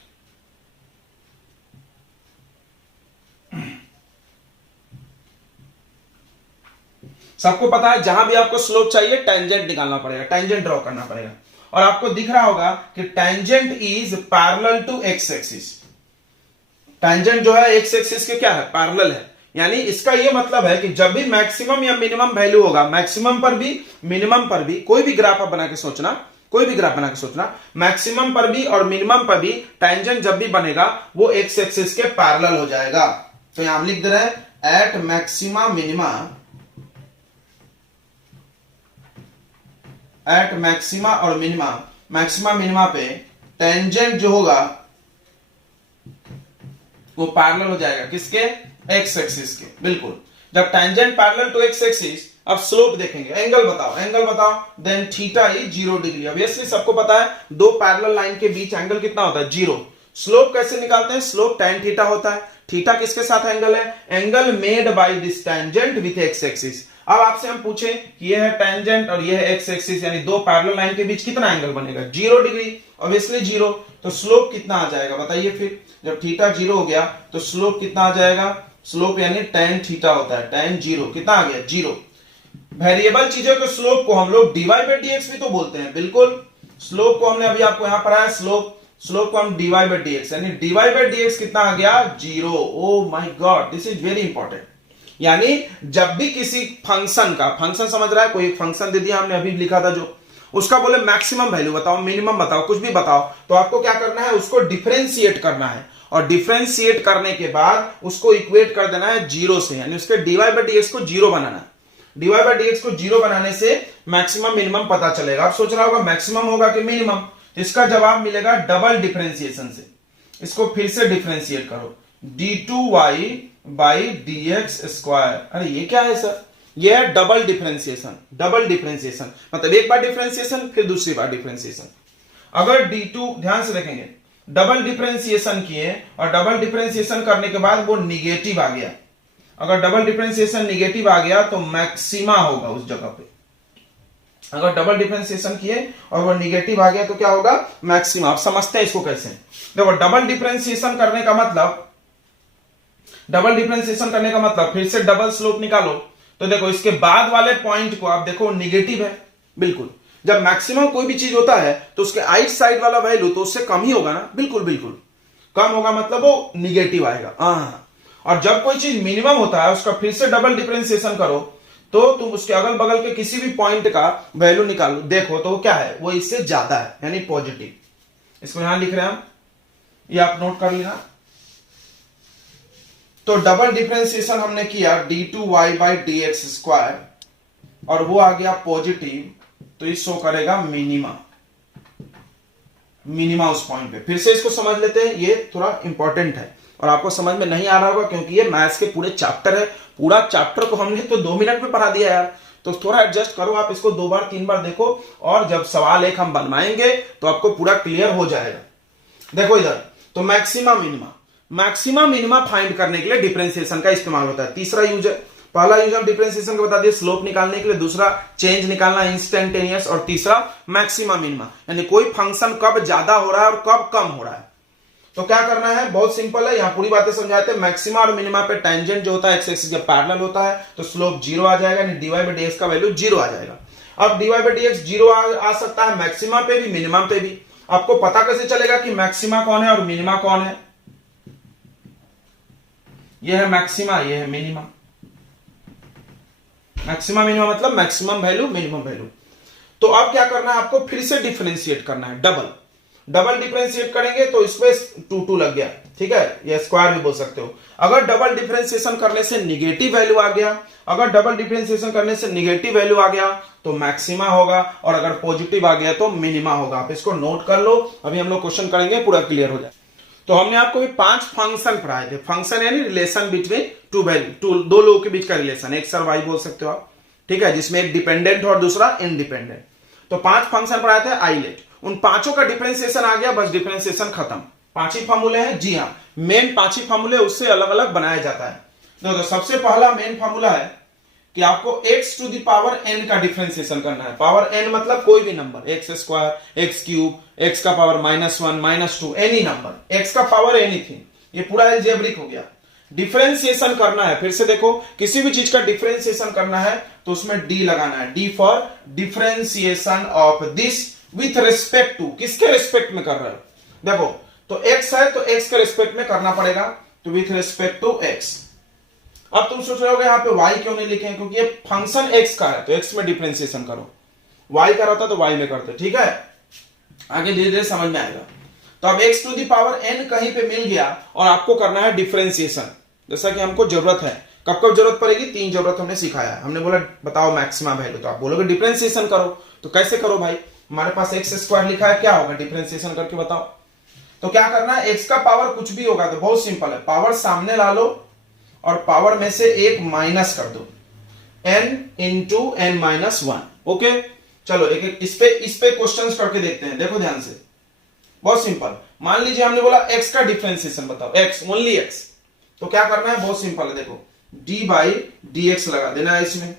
सबको पता है जहां भी आपको स्लोप चाहिए टेंजेंट निकालना पड़ेगा, टेंजेंट ड्रॉ करना पड़ेगा, और आपको दिख रहा होगा कि tangent is parallel to x axis, tangent जो है एक्स एक्सिस के क्या है, पैरेलल है, यानी इसका ये मतलब है कि जब भी मैक्सिमम या मिनिमम वैल्यू होगा, मैक्सिमम पर भी मिनिमम पर भी, कोई भी ग्राफ आप बना के सोचना, मैक्सिमम पर भी और मिनिमम पर भी टेंजेंट जब भी बनेगा वो एक्स एक्सिस के पैरेलल हो जाएगा। तो यहां हम लिख दे रहे हैं at maxima minima, at maxima और मिनिमा, मैक्सिमा मिनिमा पे टेंजेंट जो होगा वो पैरेलल हो जाएगा किसके, एक्स एक्सिस के, बिल्कुल। जब tangent parallel to x axis, अब स्लोप देखेंगे, एंगल बताओ, then theta is 0 degree. Obviously सबको पता है दो पैरेलल लाइन के बीच एंगल कितना होता है, 0। स्लोप कैसे निकालते हैं, स्लोप tan थीटा होता है, थीटा किसके साथ एंगल है, angle made by this tangent with x axis. अब आपसे हम पूछे कि ये है टेंजेंट और ये है एक्स एक्सिस, यानी दो पैरेलल लाइन के बीच कितना एंगल बनेगा, 0 डिग्री, ऑब्वियसली 0। तो स्लोप कितना आ जाएगा बताइए, फिर जब थीटा 0 हो गया तो स्लोप कितना आ जाएगा, स्लोप यानी tan थीटा होता है, tan 0 कितना आ गया, 0। वेरिएबल चीजों के स्लोप को हम लोग dy बाई dx भी तो बोलते हैं, बिल्कुल। स्लोप को हमने अभी आपको यहां पढ़ाया, स्लोप को हम dy बाई dx, यानी dy बाई dx कितना आ गया, 0। Oh my God, this is very important. यानी जब भी किसी फंक्शन का, फंक्शन समझ रहा है, कोई फंक्शन दे दिया हमने अभी लिखा था जो, उसका बोले मैक्सिमम वैल्यू बताओ, मिनिमम बताओ, कुछ भी बताओ, तो आपको क्या करना है, उसको डिफरेंशिएट करना है, और डिफरेंशिएट करने के बाद उसको इक्वेट कर देना है जीरो से, यानी उसके dy बाई dx को जीरो बनाना है। dy बाई dx को जीरो बनाने से मैक्सिमम मिनिमम पता चलेगा। आप सोच रहा होगा मैक्सिमम होगा कि मिनिमम, तो इसका जवाब मिलेगा डबल डिफरेंशिएशन से। इसको फिर से डिफरेंशिएट करो, d2y बाई dx स्क्वायर। अरे ये क्या है सर, ये है डबल डिफरेंशिएशन। डबल डिफरेंशिएशन मतलब एक बार डिफरेंशिएशन फिर दूसरी बार डिफरेंशिएशन। अगर d2, ध्यान से देखेंगे, डबल डिफरेंशिएशन किए और डबल डिफरेंशिएशन करने के बाद वो निगेटिव आ गया, अगर डबल डिफरेंशिएशन निगेटिव आ गया तो मैक्सिमा होगा उस जगह पे। अगर डबल डिफरेंशिएशन किए और वो निगेटिव आ गया तो क्या होगा, मैक्सिमा। आप समझते हैं इसको कैसे? देखो डबल डिफरेंशिएशन करने का मतलब, डबल डिफरेंशिएशन करने का मतलब फिर से डबल स्लोप निकालो, तो देखो इसके बाद वाले पॉइंट को आप देखो निगेटिव है, बिल्कुल। जब मैक्सिमम कोई भी चीज होता है तो उसके आइट साइड वाला वैल्यू तो उससे कम ही होगा ना, बिल्कुल बिल्कुल कम होगा, मतलब वो निगेटिव आएगा। और जब कोई चीज मिनिमम होता है उसका फिर से डबल डिफरेंशिएशन करो तो तुम उसके अगल बगल के किसी भी पॉइंट का वैल्यू निकालो, देखो तो वो क्या है, वो इससे ज्यादा है, यानी पॉजिटिव। इसको यहां लिख रहे हैं हम, ये आप नोट कर लेना। तो डबल डिफरेंशिएशन हमने किया d2y बाई dx स्क्वायर और वो आ गया पॉजिटिव, तो ये शो करेगा मिनिमा, मिनिमा उस पॉइंट पे। फिर से इसको समझ लेते हैं, ये थोड़ा इंपॉर्टेंट है और आपको समझ में नहीं आ रहा होगा क्योंकि ये मैथ्स के पूरे चैप्टर है। पूरा चैप्टर को हमने तो 2 मिनट में पढ़ा दिया यार, तो थोड़ा एडजस्ट करो आप, इसको 2 बार 3 बार देखो और जब सवाल एक हम बनवाएंगे तो आपको पूरा क्लियर हो जाएगा। देखो इधर, तो maxima minima, maxima minima find करने के लिए डिफरेंशिएशन का इस्तेमाल होता है। तीसरा यूज है, पहला यूज हम डिफरेंशिएशन का बता दिए स्लोप निकालने के लिए, दूसरा चेंज निकालना इंस्टेंटेनियस, और तीसरा मैक्सिमा मिनिमा, यानी कोई फंक्शन कब ज्यादा हो रहा है और कब कम हो रहा है। तो क्या करना है, बहुत सिंपल है, यहाँ पूरी बातें समझाते हैं। मैक्सिमा और मिनिमा पे टेंजेंट जो होता है एक्स एक्सिस के पैरेलल होता है, तो स्लोप जीरो आ जाएगा, यानी dy बाई dx का वैल्यू जीरो आ जाएगा। अब dy बाई dx जीरो आ सकता है मैक्सिमा पे भी, मिनिमम पे भी। आपको पता कैसे चलेगा कि मैक्सिमा कौन है और मिनिमा कौन है? ये है मैक्सिमा, ये है मिनिमा। मैक्सिमा मिनिमा मतलब मैक्सिमम वैल्यू मिनिमम वैल्यू। तो अब क्या करना है, आपको फिर से डिफरेंशिएट करना है, डबल डिफरेंशिएट करेंगे तो इसमें 2 लग गया, ठीक है, ये स्क्वायर भी बोल सकते हो। अगर डबल डिफरेंशिएशन करने से निगेटिव वैल्यू आ गया, अगर डबल डिफरेंशिएशन करने से निगेटिव वैल्यू आ गया तो मैक्सिमा होगा, और अगर पॉजिटिव आ गया तो मिनिमा होगा। आप इसको नोट कर लो, अभी हम लोग क्वेश्चन करेंगे, पूरा क्लियर हो जाए। तो हमने आपको 5 फंक्शन पढ़ाए थे। फंक्शन यानी रिलेशन बिटवीन टू वैल्यू, दो लोगों के बीच का रिलेशन, एक्स और वाई बोल सकते हो आप, ठीक है, जिसमें एक डिपेंडेंट और दूसरा इंडिपेंडेंट। तो 5 फंक्शन पढ़ाए थे आइलेट, उन पांचों का डिफरेंशिएशन आ गया, बस डिफरेंशिएशन खत्म। 5 ही फार्मूले हैं, जी हाँ, मेन 5 ही फार्मूले, उससे अलग अलग बनाया जाता है। तो सबसे पहला मेन फार्मूला है कि आपको x to the power n का डिफरेंशिएशन करना है। पावर n मतलब कोई भी number, x square, x cube, x का पावर -1, -2, एनी नंबर, x का पावर एनीथिंग, ये पूरा अलजेब्रिक हो गया। डिफरेंशिएशन करना है, फिर से देखो, किसी भी चीज का डिफरेंशिएशन करना है तो उसमें d लगाना है, d for differentiation of this with respect to, किसके रिस्पेक्ट में कर रहे हो? देखो, तो x है तो x के रिस्पेक्ट में करना पड़ेगा, तो विथ रिस्पेक्ट टू x। अब तुम सोच रहे होगे यहाँ पे y क्यों नहीं लिखे, क्योंकि ये फंक्शन x का है तो x में डिफरेंशिएशन करो, y का रहता तो y में करते, ठीक है, आगे धीरे धीरे समझ में आएगा। तो अब x to the power n कहीं पे मिल गया और आपको करना है डिफरेंशिएशन, जैसा कि हमको जरूरत है। कब कब जरूरत पड़ेगी? 3 जरूरत हमने सिखाया। हमने बोला बताओ मैक्सिमा वैल्यू, तो आप बोलोगे डिफरेंशिएशन करो, तो कैसे करो भाई? हमारे पास एक्स स्क्वायर लिखा है, क्या होगा डिफरेंशिएशन करके बताओ। तो क्या करना है, एक्स का पावर कुछ भी होगा तो बहुत सिंपल है, पावर सामने ला लो और पावर में से एक माइनस कर दो, n इंटू n -1। ओके, चलो एक एक इस पे क्वेश्चंस करके देखते हैं। देखो ध्यान से, बहुत सिंपल। मान लीजिए हमने बोला x का डिफरेंशिएशन बताओ, x ओनली x, तो क्या करना है, बहुत सिंपल है, देखो d बाई dx लगा देना है इसमें।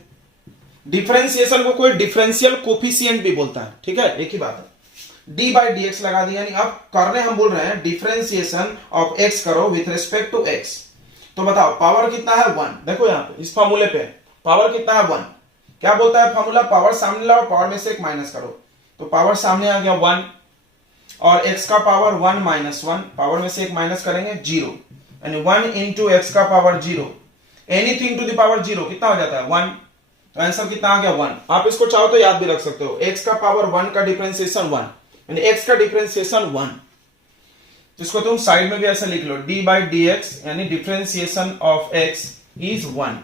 डिफरेंशिएशन को कोई डिफरेंशियल कोफिशिएंट भी बोलता है, ठीक है, एक ही बात है। d बाई dx लगा दिया, यानी अब करने हम बोल रहे हैं डिफरेंशिएशन ऑफ x करो विथ रिस्पेक्ट टू x। तो बताओ पावर कितना है 1, देखो यहां पे इस फार्मूले पे पावर कितना है 1। क्या बोलता है फार्मूला, पावर सामने लाओ, पावर में से एक माइनस करो, तो पावर सामने आ गया 1 और x का पावर 1 -1, पावर में से एक माइनस करेंगे 0, यानी 1 इंटू एक्स का power 0, anything to the power 0 कितना हो जाता है 1। तो आंसर कितना आ गया 1। आप इसको चाहो तो याद भी रख सकते हो, x का पावर 1 का डिफरेंशिएशन 1, यानी x का डिफरेंशिएशन 1। इसको तुम साइड में भी ऐसा लिख लो, d बाई डी एक्स यानी differentiation of x is 1।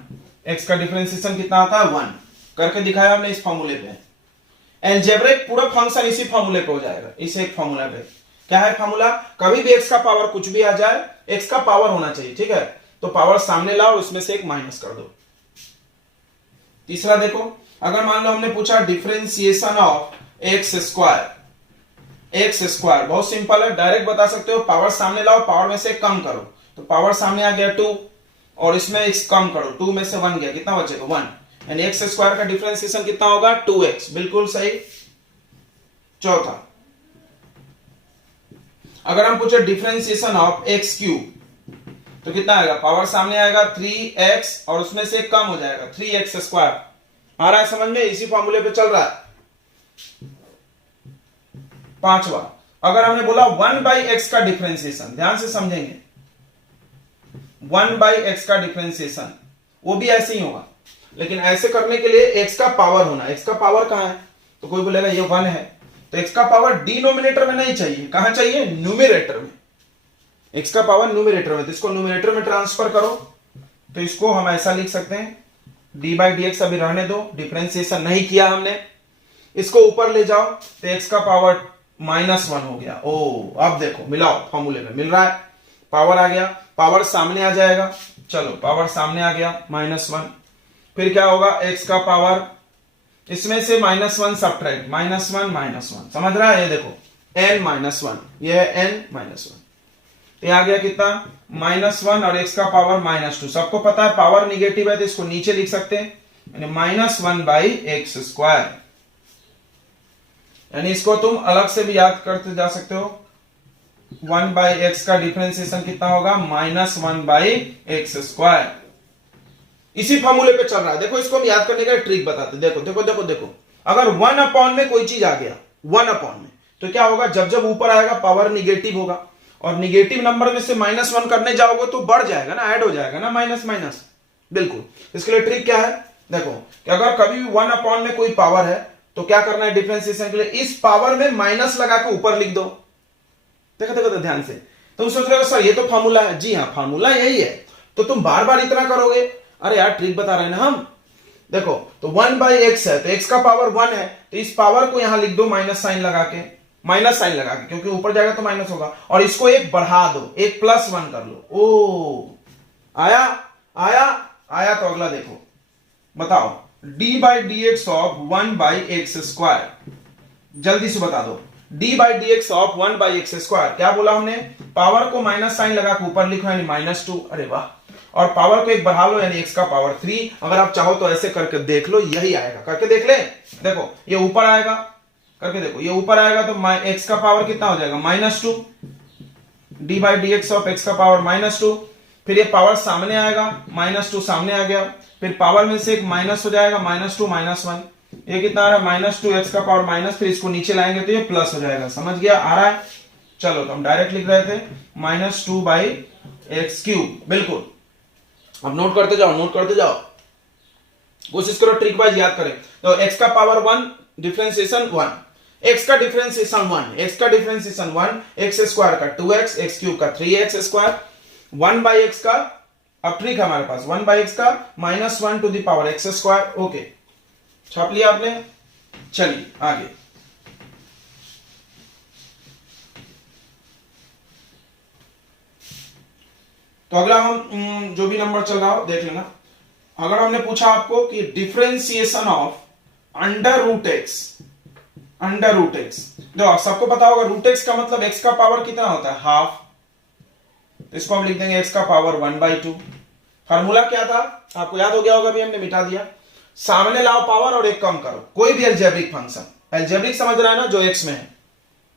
x का डिफरेंशिएशन कितना आता है 1, करके दिखाया हमने इस फॉर्मूले पे। एलजेब्रिक पूरा फंक्शन इसी फॉर्मूले पे हो जाएगा, इस एक फॉर्मूला पे। क्या है फॉर्मूला? कभी भी x का पावर कुछ भी आ जाए, x का पावर होना चाहिए, ठीक है? तो पावर सामने लाओ, उसमें से एक माइनस कर दो। तीसरा देखो, अगर मान लो हमने पूछा differentiation of x square, x square बहुत सिंपल है, डायरेक्ट बता सकते हो, पावर सामने लाओ, पावर में से कम करो। तो पावर सामने आ गया 2 और इसमें x कम करो, 2 में से 1 गया, कितना बचेगा 1, यानी एक्स स्क्वायर का डिफरेंशिएशन कितना होगा 2x, बिल्कुल सही। चौथा, अगर हम पूछे डिफरेंशिएशन ऑफ एक्स क्यूब, तो कितना आएगा? पावर सामने आएगा 3x और उसमें से कम हो जाएगा 3x स्क्वायर। आ रहा है समझ में? इसी फॉर्मूले पे चल रहा है। पांचवा, अगर हमने बोला 1/x का डिफरेंशिएशन, ध्यान से समझेंगे, 1/x का डिफरेंशिएशन वो भी ऐसे ही होगा, लेकिन ऐसे करने के लिए x का पावर होना। x का पावर कहां है? तो कोई बोलेगा ये 1 है, तो x का पावर डिनोमिनेटर में नहीं चाहिए, कहां चाहिए? न्यूमरेटर में। x का पावर न्यूमरेटर में, तो इसको न्यूमरेटर में ट्रांसफर करो, तो इसको हम ऐसा लिख सकते हैं, d बाई डी एक्स अभी रहने दो, डिफरेंशिएशन नहीं किया हमने। इसको ऊपर ले जाओ तो x का पावर -1 हो गया। ओ, अब देखो मिलाओ, फॉर्मूले में मिल रहा है, पावर आ गया, पावर सामने आ जाएगा। चलो पावर सामने आ गया -1, फिर क्या होगा? x का पावर, इसमें से -1 सब्ट्रैक्ट, -1 समझ रहा है? ये देखो n-1, ये है n-1, ये आ गया कितना? -1 और x का पावर -2। सबको पता है पावर निगेटिव है तो इसको नीचे लिख सकते हैं, यानी -1/x स्क्वायर। यानी इसको तुम अलग से भी याद करते जा सकते हो, 1/x का डिफरेंशिएशन कितना होगा? -1/x square. इसी फॉर्मूले पे चल रहा है। देखो इसको हम याद करने का ट्रिक बताते, देखो देखो देखो देखो, अगर 1 में कोई चीज आ गया, 1 में, तो क्या होगा? जब जब ऊपर आएगा पावर निगेटिव होगा, और निगेटिव नंबर में से -1 करने जाओगे तो बढ़ जाएगा ना, ऐड हो जाएगा ना, माइनस। बिल्कुल। इसके लिए ट्रिक क्या है? देखो कि अगर कभी भी 1 में कोई पावर है तो क्या करना है डिफरेंशिएशन के लिए? इस पावर में माइनस लगा के ऊपर लिख दो। देखो देखो तो ध्यान से, तुम सोच रहे हो सर ये तो फॉर्मूला है। जी हाँ, फॉर्मूला यही है, तो तुम बार बार इतना करोगे? अरे यार ट्रिक बता रहे हैं ना हम। देखो तो 1/x है, तो x का पावर 1 है, तो इस पावर को यहां लिख दो माइनस साइन लगा के, क्योंकि ऊपर जाएगा तो माइनस होगा, और इसको एक बढ़ा दो, एक +1 कर लो। ओ, आया आया आया। तो अगला देखो, बताओ d by d x of 1/x square, जल्दी से बता दो, d by d x of 1/x square. क्या बोला हमने? पावर को माइनस साइन लगा के ऊपर लिखो, यानी -2। अरे वाह, और पावर को एक बढ़ा लो, यानी x का पावर 3। अगर आप चाहो तो ऐसे करके देख लो, यही आएगा, करके देख ले। देखो ये ऊपर आएगा, करके देखो, ये ऊपर आएगा तो x का पावर कितना हो जाएगा? -2, d by d x of x का पावर -2। फिर ये पावर सामने आएगा, -2 सामने आ गया, फिर पावर में से एक माइनस हो जाएगा, -2 -1, ये कितना आ रहा है? -2 x का पावर माइनस, फिर इसको नीचे लाएंगे तो ये प्लस हो जाएगा। समझ गया? आ रहा है? चलो तो हम डायरेक्ट लिख रहे थे -2/x³। बिल्कुल। अब नोट करते जाओ, नोट करते जाओ, कोशिश करो ट्रिक वाइज याद करें। तो x का पावर 1, डिफरेंशिएशन 1, x का डिफरेंशिएशन 1, x का डिफरेंशिएशन 1, x स्क्वायर का 2x, x³ का 3x स्क्वायर, 1/x का, अब ट्रिक हमारे पास 1/x का -1 to the power x square. Okay, छाप लिया आपने? चलिए आगे। तो अगला हम जो भी नंबर चल रहा हो देख लेना। अगर हमने पूछा आपको कि डिफरेंशिएशन ऑफ √x, देखो सबको पता होगा √x का मतलब x का पावर कितना होता है? हाफ। इसको हम लिख देंगे x का पावर 1/2। फार्मूला क्या था? आपको याद हो गया होगा, अभी हमने मिटा दिया। सामने लाओ पावर और एक कम करो, कोई भी अलजेब्रिक फंक्शन, अलजेब्रिक समझ रहा है ना, जो x में है।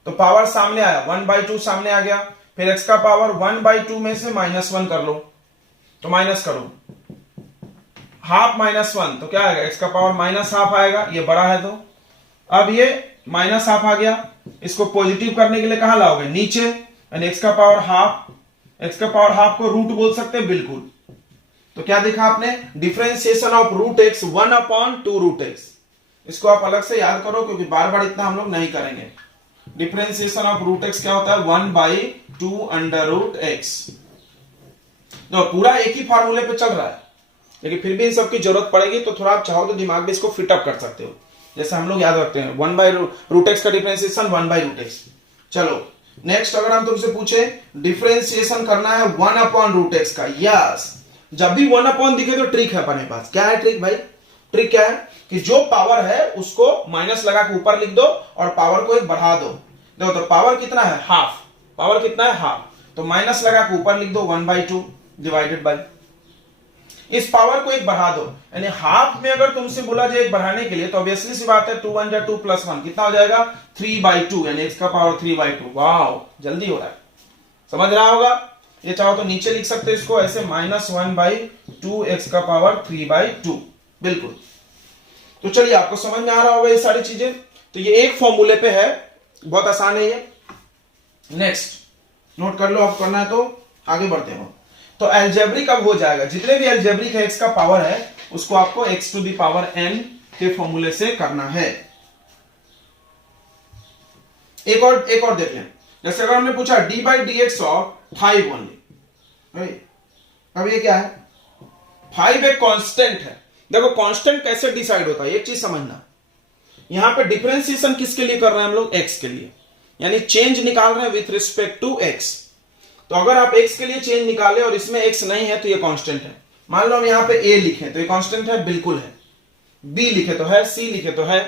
तो पावर सामने आया, 1/2 सामने आ गया, फिर x का पावर 1/2 में से -1 कर लो, तो माइनस करो, हाफ -1, तो क्या आएगा? x का पावर -हाफ आएगा, ये बड़ा है तो। अब ये -हाफ आ गया, इसको पॉजिटिव करने के लिए कहां लाओगे? नीचे, यानी x का पावर हाफ, x का पावर हाफ को रूट बोल सकते हैं, बिल्कुल। तो क्या देखा आपने, differentiation of root x 1/2 root x. इसको आप अलग से याद करो क्योंकि बार बार इतना हम लोग नहीं करेंगे। डिफरेंशिएशन ऑफ रूट एक्स क्या होता है, 1/2 अंडर रूट एक्स। तो पूरा एक ही फार्मूले पे चल रहा है, लेकिन फिर भी इन सबकी जरूरत पड़ेगी तो थोड़ा आप चाहो तो दिमाग में इसको फिटअप कर सकते हो, जैसे हम लोग याद रखते हैं 1/√x का डिफरेंशिएशन 1/√x। चलो नेक्स्ट, अगर हम तुमसे पूछे डिफरेंशिएशन करना है 1/√x का, यस, जब भी 1 दिखे तो ट्रिक है अपने पास। क्या है ट्रिक भाई, ट्रिक क्या है कि जो पावर है उसको माइनस लगा के ऊपर लिख दो और पावर को एक बढ़ा दो। देखो तो पावर कितना है, हाफ, पावर कितना है, हाफ, तो माइनस लगा के ऊपर लिख दो 1/2 डिवाइडेड बाय, इस पावर को एक बढ़ा दो। यानी हाफ में अगर तुमसे बोला जाए एक बढ़ाने के लिए तो ऑब्वियसली सी बात है 2 1 2 + 1 कितना हो जाएगा, 3/2, यानी x का पावर 3/2। वाह जल्दी हो रहा है, समझ रहा होगा। ये चाहो तो नीचे लिख सकते हो इसको ऐसे, -1/2 x का पावर 3/2, बिल्कुल। तो चलिए आपको समझ में आ रहा होगा ये सारी चीजें। तो ये एक फॉर्मूले पे है, बहुत आसान है ये। नेक्स्ट नोट कर लो, आप करना है तो आगे बढ़ते हैं। तो अलजेब्रिक अब हो जाएगा, जितने भी अलजेब्रिक है x का पावर है उसको आपको x⁴n के फॉर्मूले से करना है। एक और देख लें, जैसे अगर हमने पूछा d/dx ऑफ 5 ओनली, अब ये क्या है, 5 एक कांस्टेंट है। देखो कांस्टेंट कैसे डिसाइड होता है, एक चीज समझना, यहां पे डिफरेंशिएशन किसके लिए कर रहे हैं हम लोग, x के लिए, यानी चेंज निकाल रहे हैं विथ रिस्पेक्ट टू x। तो अगर आप x के लिए चेंज निकाले और इसमें x नहीं है तो ये कांस्टेंट है। मान लो हम यहां पे a लिखे तो ये कांस्टेंट है, बिल्कुल है, b लिखे तो है, c लिखे तो है,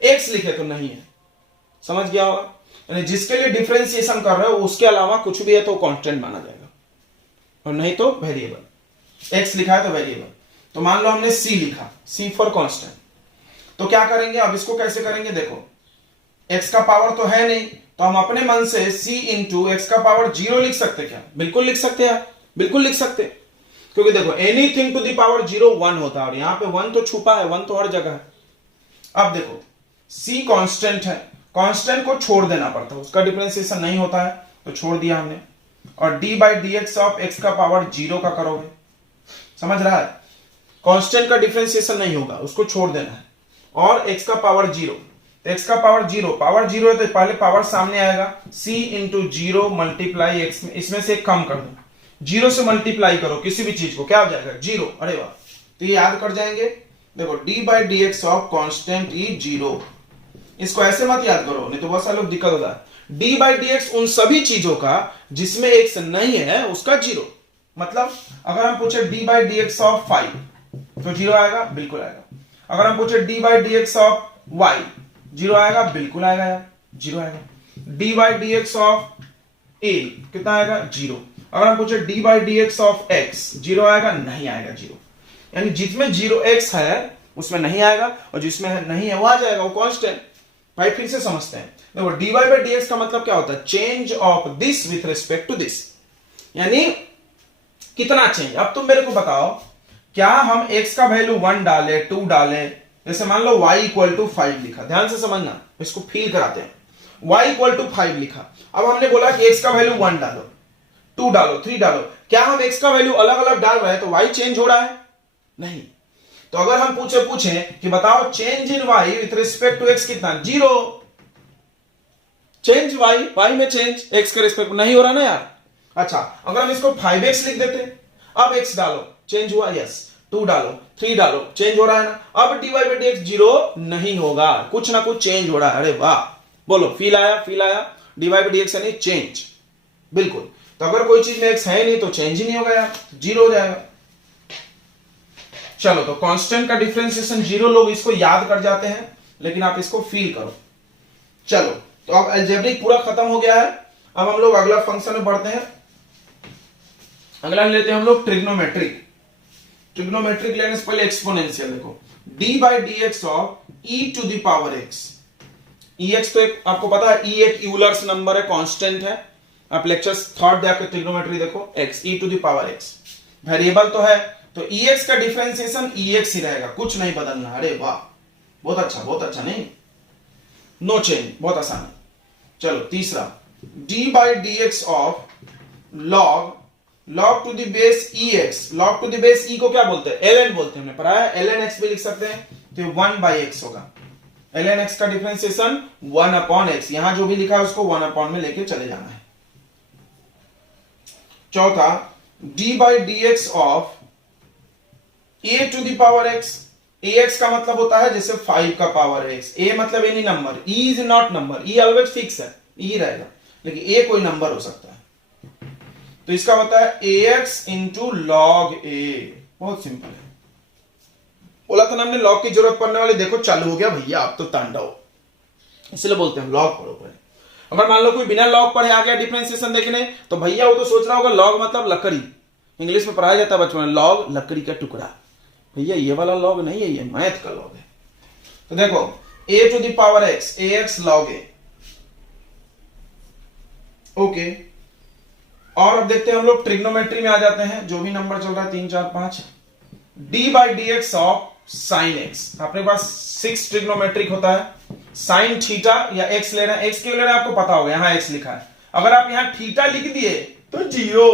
x लिखे तो नहीं है। समझ गया होगा, यानी जिसके लिए डिफरेंशिएशन कर रहे हो उसके अलावा कुछ भी है तो कांस्टेंट माना जाएगा और नहीं तो वेरिएबल। x लिखा है तो वेरिएबल। तो मान लो हमने c लिखा, c फॉर कांस्टेंट, तो क्या करेंगे अब इसको कैसे करेंगे, देखो x का पावर तो है नहीं तो हम अपने मन से c इंटू x का पावर 0 लिख सकते क्या, बिल्कुल लिख सकते हैं, बिल्कुल लिख सकते, क्योंकि देखो एनीथिंग टू द पावर 0 1 होता है और यहां पे 1 तो छुपा है, 1 तो हर जगह है। अब देखो c कांस्टेंट है, कांस्टेंट को छोड़ देना पड़ता है, उसका डिफरेंशिएशन नहीं होता है तो छोड़ दिया हमने, और d/dx ऑफ x का पावर 0 का करोगे, समझ रहा है, कांस्टेंट का डिफरेंशिएशन नहीं होगा, उसको छोड़ देना है, और x का पावर 0, तो x का पावर 0, पावर 0 है तो पहले पावर सामने आएगा, c इंटू 0 मल्टीप्लाई x में, इसमें से कम कर दो, 0 से मल्टीप्लाई करो किसी भी चीज को, क्या हो जाएगा 0। अरे वाह, तो ये याद कर जाएंगे। देखो d/dx ऑफ कांस्टेंट ई 0, इसको ऐसे मत याद करो नहीं तो बहुत सारे लोग दिक्कत होता है। d/dx उन सभी चीजों का जिसमें x नहीं है उसका 0, मतलब अगर हम पूछे d/dx ऑफ 5 तो 0 आएगा, बिल्कुल आएगा। अगर हम पूछे d/dx ऑफ y 0 आएगा, बिल्कुल आएगा यार, 0 आएगा। d/dx ऑफ a कितना आएगा, 0। अगर हम पूछे d/dx ऑफ x 0 आएगा, नहीं आएगा 0, यानी जिसमें 0x है उसमें नहीं आएगा और जिसमें नहीं है वो आ जाएगा, वो कांस्टेंट। भाई फिर से समझते हैं, देखो dy/dx का मतलब क्या होता है, change of this with respect to this, यानी कितना चेंज। अब तुम मेरे को बताओ, क्या हम x का वैल्यू 1 डाले 2 डाले, जैसे मान लो y = 5 लिखा, ध्यान से समझना, इसको फील कराते हैं, y = 5 लिखा, अब हमने बोला कि x का वैल्यू 1 डालो 2 डालो 3 डालो, क्या हम x का वैल्यू अलग अलग डाल रहे हैं तो y चेंज हो रहा है, नहीं। तो अगर हम पूछे कि बताओ change in y with respect to x कितना, 0, चेंज y में चेंज x के रिस्पेक्ट नहीं हो रहा ना यार। अच्छा अगर हम इसको 5x लिख देते, अब x डालो चेंज हुआ, यस, 2 डालो 3 डालो चेंज हो रहा है ना, अब dy/dx 0 नहीं होगा, कुछ ना कुछ चेंज हो रहा है। अरे वाह, बोलो फील आया, फील आया, dy/dx यानी चेंज, बिल्कुल। तो अगर कोई चीज में x है नहीं तो चेंज ही नहीं होगा यार, 0 हो जाएगा। चलो तो कांस्टेंट का डिफरेंशिएशन 0, लोग इसको याद कर जाते हैं लेकिन आप इसको फील करो। चलो तो अब अलजेब्रिक पूरा खत्म हो गया है, अब हम लोग अगला फंक्शन में बढ़ते हैं। अगला लेते हैं हम लोग ट्रिग्नोमेट्रिक। ट्रिग्नोमेट्रिक लेने से पहले एक्सपोनेंशियल देखो, d/dx ऑफ e⁴x, ex तो एक आपको पता है e एक यूलर्स नंबर है, कांस्टेंट है, आप लेक्चर्स थर्ड जाकर ट्रिग्नोमेट्री देखो, x e⁴x वेरिएबल तो है, तो ex का डिफरेंशिएशन ex ही रहेगा, कुछ नहीं बदलना। अरे वाह, बहुत अच्छा, बहुत अच्छा, नहीं नो चेंज, बहुत आसान है। चलो तीसरा, d/dx of log log to the base e x, log to the base e को क्या बोलते हैं, ln बोलते हैं, हमने पढ़ा है, ln x भी लिख सकते हैं, तो 1/x होगा। ln x का डिफरेंशिएशन 1/x, यहां जो भी लिखा है उसको 1 में लेके चले जाना है। चौथा, d/dx of a to the power x, ax का मतलब होता है जैसे 5 का पावर x, a मतलब any number, e is not number, e always fix है, e रहेगा, लेकिन a कोई नंबर हो सकता है, तो इसका होता है ax इंटू लॉग a, बहुत सिंपल है। बोला था ना हमने लॉग की जरूरत पड़ने वाली, देखो चालू हो गया भैया, आप तो तांडव, इसलिए बोलते हैं लॉग पढ़ो पहले। अगर मान लो कोई बिना लॉग पढ़े आ गया डिफरेंशिएशन देखने, तो भैया वो तो सोच रहा होगा लॉग मतलब लकड़ी, इंग्लिश में पढ़ाया जाता है बचपन में, लॉग लकड़ी का टुकड़ा, भैया ये वाला लॉग नहीं है, ये मैथ का लॉग है। तो देखो a to the power x, ax log a, okay. और अब देखते हैं हम लोग ट्रिग्नोमेट्री में आ जाते हैं, जो भी नंबर चल रहा है 3 4 5, d/dx ऑफ साइन x, अपने पास 6 ट्रिग्नोमेट्रिक होता है, साइन थीटा या x ले रहे हैं, x क्यों ले रहे हैं आपको पता होगा, यहां x लिखा है, अगर आप यहां थीटा लिख दिए तो जीरो,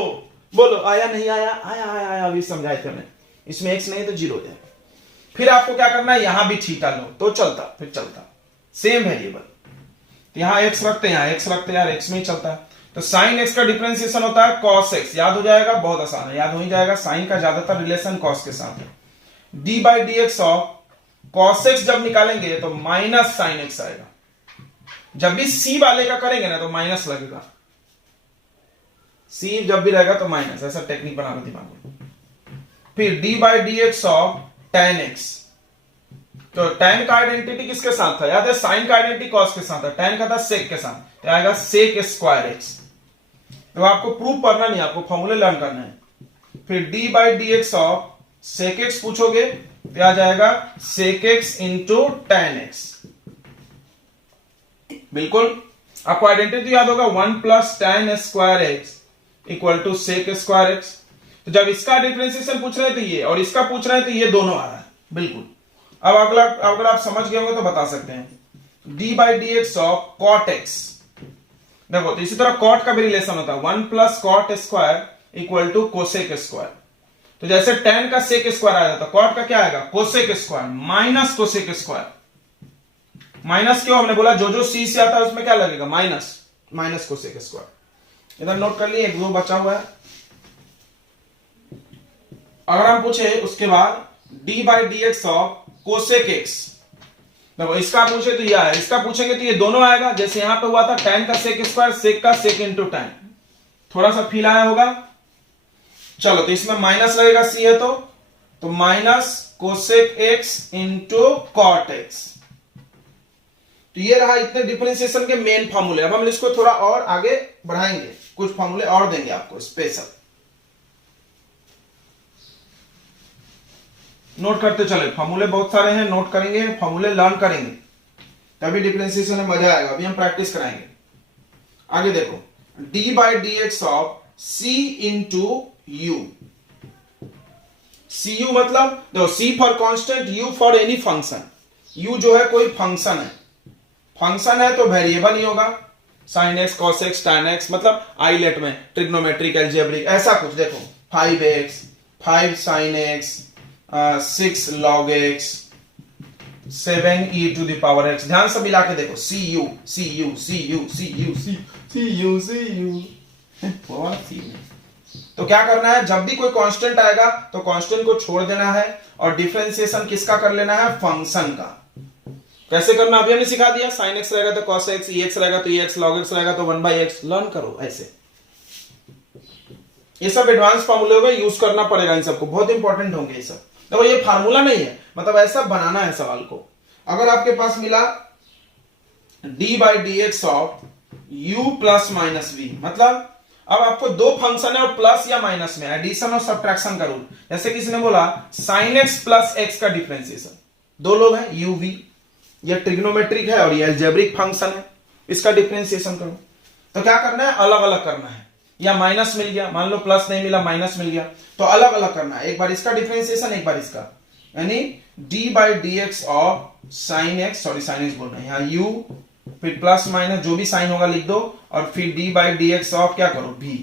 बोलो आया नहीं आया, आया आया आया, अभी समझाए थे मैंने, इसमें x नहीं तो जीरो हो जाएगा। फिर आपको क्या करना है, यहां भी थीटा लो तो चलता, फिर चलता, सेम वेरिएबल, तो यहां x रखते हैं, यहां x रखते हैं, यार x में ही चलता है, तो साइन x का डिफरेंशिएशन होता है cos x, याद हो जाएगा, बहुत आसान है, याद हो ही जाएगा, साइन का ज्यादातर रिलेशन cos के साथ है। d/dx ऑफ cos x जब निकालेंगे तो माइनस साइन x आएगा, जब भी c वाले का करेंगे ना तो माइनस लगेगा, c जब भी रहेगा तो माइनस, ऐसा टेक्निक बना लो दिमाग में। फिर d/dx ऑफ tan x, तो tan का आइडेंटिटी किसके साथ था, याद है, साइन का आइडेंटिटी cos के साथ था, tan का था sec के साथ, तो आएगा sec स्क्वायर x, तो आपको प्रूफ करना नहीं, आपको फॉर्मूले लर्न करना है। फिर d/dx ऑफ sec x पूछोगे तो आ जाएगा sec x into tan x, बिल्कुल आपको आइडेंटिटी याद होगा, 1 plus tan square x equal to sec square x, तो जब इसका डिफरेंशिएशन पूछ रहे थे ये, और इसका पूछ रहे थे ये, दोनों आ रहा है, बिल्कुल। अब अगला, अगर आप समझ गए होंगे तो बता सकते हैं, d/dx ऑफ cot x, देखो तो इसी तरह cot का भी रिलेशन होता है, 1 plus cot square equal to cosec square, तो जैसे tan का sec स्क्वायर आ जाता, cot का क्या आएगा, cosec square minus cosec square, minus क्यों, हमने बोला जो जो c से आता है उसमें क्या लगेगा, माइनस, माइनस कोसेक स्क्वायर, इधर नोट कर लिए, एक दो बचा हुआ है। अगर हम पूछे उसके बाद d/dx ऑफ कोसेक x, देखो इसका पूछे तो यह है, इसका पूछेंगे तो ये दोनों आएगा, जैसे यहां पे हुआ था tan का sec स्क्वायर, sec का sec इंटू tan, थोड़ा सा फील आया होगा, चलो तो इसमें माइनस लगेगा, c है तो minus cosec x into cot x, तो ये रहा इतने डिफरेंशिएशन के मेन फॉर्मूले। अब हम इसको थोड़ा और आगे बढ़ाएंगे, कुछ फॉर्मूले और देंगे आपको स्पेशल, नोट करते चले, फॉर्मूले बहुत सारे हैं, नोट करेंगे, फॉर्मूले लर्न करेंगे, तभी डिफरेंशिएशन में मजा आएगा, अभी हम प्रैक्टिस कराएंगे। आगे देखो, d/dx of c into u, cu मतलब देखो c for constant, u for any function, u जो है कोई फंक्शन है, फंक्शन है तो वेरिएबल ही होगा, sin x cos x tan x, मतलब आइलेट में ट्रिग्नोमेट्रिक एल्जेब्रिक ऐसा कुछ, देखो 5x 5 sin x 6 log x 7 e to the power x, ध्यान से मिला के देखो, cu cu cu cu cu cu, तो क्या करना है, जब भी कोई कांस्टेंट आएगा तो कांस्टेंट को छोड़ देना है, और डिफरेंशिएशन किसका कर लेना है, फंक्शन का। कैसे करना अभी हमने सिखा दिया, sin x रहेगा तो cos x, ex रहेगा तो ex, log x रहेगा तो 1/x, लर्न करो ऐसे, ये सब एडवांस फॉर्मूले होगा, यूज करना पड़ेगा इन सबको, बहुत इंपॉर्टेंट होंगे ये सब। देखो ये फार्मूला नहीं है, मतलब ऐसा बनाना है सवाल को। अगर आपके पास मिला d/dx of u plus minus v, मतलब अब आपको दो फंक्शन है और प्लस या माइनस में, एडिशन और सब्ट्रैक्शन का रूल, जैसे किसी ने बोला sin x प्लस x का डिफरेंशिएशन, दो लोग हैं u v, ये ट्रिग्नोमेट्रिक है और ये अलजेब्रिक फंक्शन है, इसका डिफरेंशिएशन करो, तो क्या करना है, अलग अलग करना है, या माइनस मिल गया, मान लो प्लस नहीं मिला माइनस मिल गया, तो अलग अलग करना है, एक बार इसका डिफरेंशिएशन एक बार इसका, यानी d/dx of sin x, sorry sin x बोल रहे हैं, यहां u फिर प्लस माइनस जो भी साइन होगा लिख दो, और फिर d/dx ऑफ क्या करो v,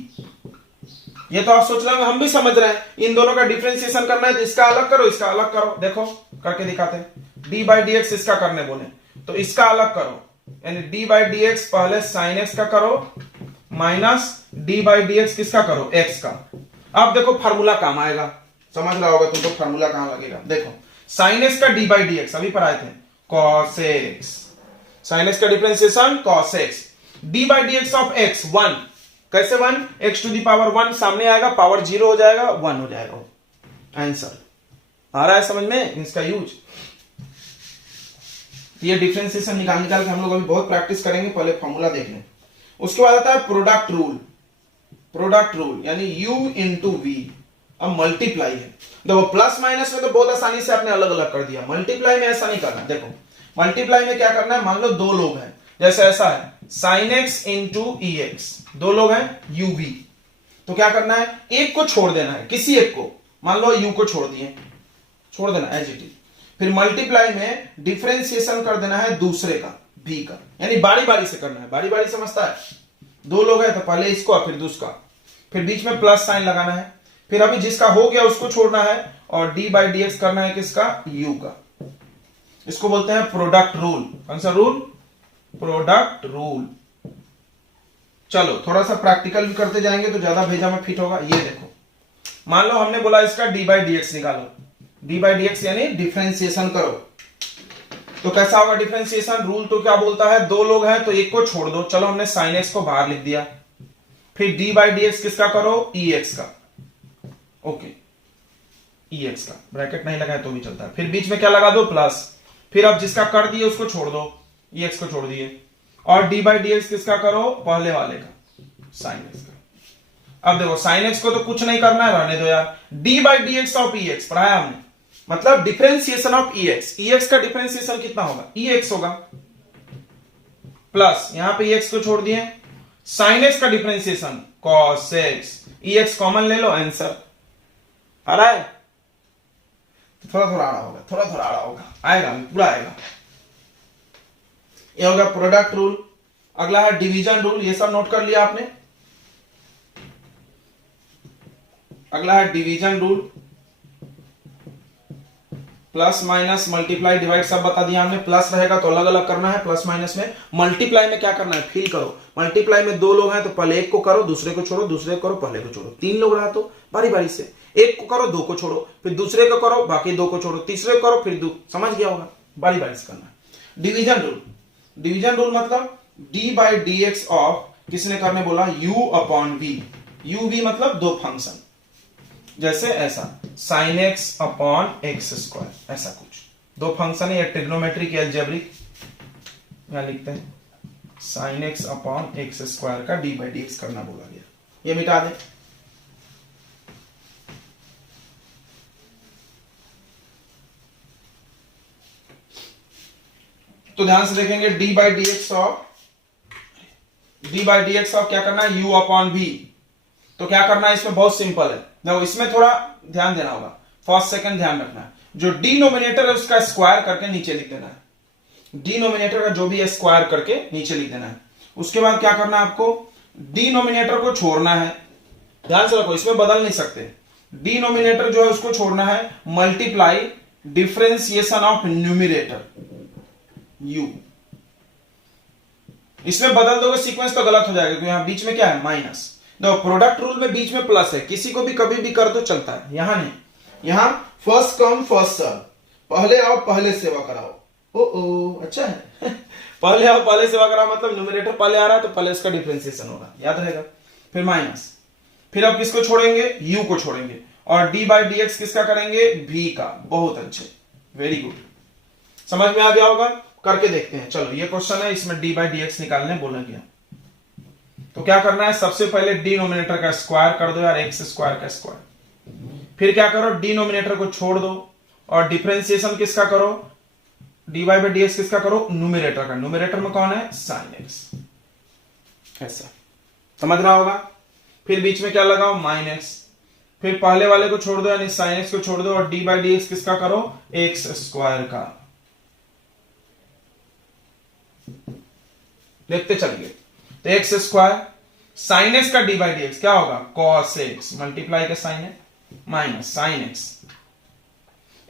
ये तो आप सोच रहे हो, हम भी समझ रहे हैं। इन दोनों का डिफरेंशिएशन करना है तो इसका अलग करो, इसका अलग करो। देखो करके दिखाते हैं। डी बाई डी एक्स इसका करने बोले तो इसका अलग करो, यानी डी बाई डी एक्स पहले साइन एक्स का करो minus D by d x किसका करो, एक्स का। अब देखो फार्मूला काम आएगा, समझ रहा होगा तुमको फार्मूला कहां लगेगा। देखो साइन एक्स का डी बाई डी एक्स अभी पर आए थे, कॉस एक्स, साइन एक्स का differentiation cos x, d by d x of x 1, कैसे 1, एक्स टू दी पावर 1 सामने आएगा, पावर 0 हो जाएगा, 1 हो जाएगा। आंसर आ रहा है समझ में इसका यूज। ये डिफरेंशिएशन निकाल के हम लोग अभी बहुत प्रैक्टिस करेंगे, पहले फॉर्मूला देख लें। उसके बाद आता है प्रोडक्ट रूल। प्रोडक्ट रूल यानी u इंटू वी। अब मल्टीप्लाई है, देखो प्लस माइनस में तो बहुत आसानी से आपने अलग अलग कर दिया, मल्टीप्लाई में ऐसा नहीं करना। देखो मल्टीप्लाई में क्या करना है, मान लो दो लोग हैं, जैसे ऐसा है साइन एक्स इंटू ई एक्स, दो लोग हैं यू वी, तो क्या करना है, एक को छोड़ देना है, किसी एक को, मान लो यू को छोड़ दिए, छोड़ देना एज इट इज। फिर मल्टीप्लाई में डिफरेंशिएशन कर देना है दूसरे का, भी का, यानी बारी बारी से करना है। बारी बारी समझता है, दो लोग हैं तो पहले इसको फिर दूसरा, फिर बीच में प्लस साइन लगाना है, फिर अभी जिसका हो गया उसको छोड़ना है, और डी बाई डी एक्स करना है किसका, यू का। इसको बोलते हैं प्रोडक्ट रूल। कौन सा रूल, प्रोडक्ट रूल। चलो थोड़ा सा प्रैक्टिकल भी करते जाएंगे तो ज्यादा भेजा में फिट होगा। ये देखो मान लो हमने बोला इसका डी बाई डी एक्स निकालो, डी बाई डी एक्स यानी डिफरेंशिएशन करो, तो कैसा होगा डिफरेंशिएशन। रूल तो क्या बोलता है, दो लोग हैं तो एक को छोड़ दो, चलो हमने साइन एक्स को बाहर लिख दिया, फिर डी बाई डी एक्स किसका करो, ई एक्स का, ओके ई एक्स का, ब्रैकेट नहीं लगाए तो भी चलता है, फिर बीच में क्या लगा दो, प्लस, फिर अब जिसका कर दिए उसको छोड़ दो, ई एक्स को छोड़ दिए, और डी बाई डी एक्स किसका करो, पहले वाले का, साइन एक्स का। अब देखो साइन एक्स को तो कुछ नहीं करना है, रहने दो यार, D by d x of E x पढ़ाया हमने, मतलब differentiation of E x. E x का डिफरेंशिएशन कितना होगा, ई एक्स होगा, प्लस यहां पे ई एक्स को छोड़ दिए, साइन एक्स का डिफरेंशिएशन कॉस एक्स, ई एक्स कॉमन ले लो, आंसर आ रहा है। थोड़ा थोड़ा आ रहा होगा, थोड़ा थोड़ा आ रहा होगा, आएगा पूरा आएगा। ये होगा प्रोडक्ट रूल। अगला है डिवीजन रूल, ये सब नोट कर लिया आपने। अगला है division rule, plus minus multiply divide सब बता दिया हमने। प्लस रहेगा तो अलग अलग करना है, प्लस माइनस में। मल्टीप्लाई में क्या करना है, फील करो। मल्टीप्लाई में दो लोग हैं तो पहले एक को करो, दूसरे को छोड़ो, दूसरे को करो, पहले को छोड़ो। तीन लोग रहा तो बारी बारी से, एक को करो, दो को छोड़ो, फिर दूसरे को करो, बाकी दो को छोड़ो, तीसरे को करो, फिर दो, समझ गया होगा, बारी बारी से करना है। डिवीजन रूल, डिवीजन रूल मतलब d by d x of, किसने करने बोला, u upon v. u v मतलब दो फंक्शन, जैसे ऐसा sine x upon x square, ऐसा कुछ दो फंक्शन है, ट्रिग्नोमेट्रिक एल्जेब्रिक, यहां लिखते हैं sign x upon x square का डी बाई डी एक्स करना बोला गया। ये मिटा दे, तो ध्यान से देखेंगे D by d x of, D by d x of क्या करना है, u अपॉन v। तो क्या करना है इसमें, बहुत सिंपल है, देखो इसमें थोड़ा ध्यान देना होगा, फर्स्ट सेकंड ध्यान रखना है। जो डिनोमिनेटर है उसका स्क्वायर करके नीचे लिख देना है, डिनोमिनेटर का जो भी है स्क्वायर करके नीचे लिख देना है। उसके बाद क्या करना है आपको, डिनोमिनेटर को छोड़ना है, ध्यान से रखो इसमें बदल नहीं सकते, डिनोमिनेटर जो है उसको छोड़ना है, multiply differentiation of numerator u। इसमें बदल दोगे सीक्वेंस तो गलत हो जाएगा, क्योंकि यहां बीच में क्या है, माइनस। देखो प्रोडक्ट रूल में बीच में प्लस है, किसी को भी कभी भी कर दो चलता है, यहां नहीं, यहां फर्स्ट कम फर्स्ट सर्व, पहले आओ पहले सेवा कराओ। ओ अच्छा है पहले आओ पहले सेवा कराओ मतलब न्यूमरेटर पहले आ रहा है तो पहले इसका डिफरेंशिएशन होगा, याद रहेगा। फिर माइनस, फिर अब किसको छोड़ेंगे, u को छोड़ेंगे, और डी बाई डी एक्स किसका करेंगे, v का। बहुत अच्छे, वेरी गुड, समझ में आ गया होगा। करके देखते हैं, चलो ये क्वेश्चन है, इसमें डी बाई डी एक्स निकालने बोला गया। तो क्या करना है, सबसे पहले डिनोमिनेटर का स्क्वायर कर दो यार, एक्स स्क्वायर का स्क्वायर। फिर क्या करो, डिनोमिनेटर को छोड़ दो, और डिफरेंशिएशन किसका करो, d y by d x किसका करो, न्यूमिनेटर का। न्यूमिनेटर में कौन है, साइन एक्स, ऐसा समझ रहा होगा। फिर बीच में क्या लगाओ, माइनस, फिर पहले वाले को छोड़ दो यानी साइन एक्स को छोड़ दो, और डी बाई डी एक्स किसका करो, एक्स स्क्वायर का। देखते चलेंगे, तो एक्स स्क्वायर, साइन एक्स का डी बाई डी एक्स क्या होगा, कॉस एक्स मल्टीप्लाई का साइन है minus sine x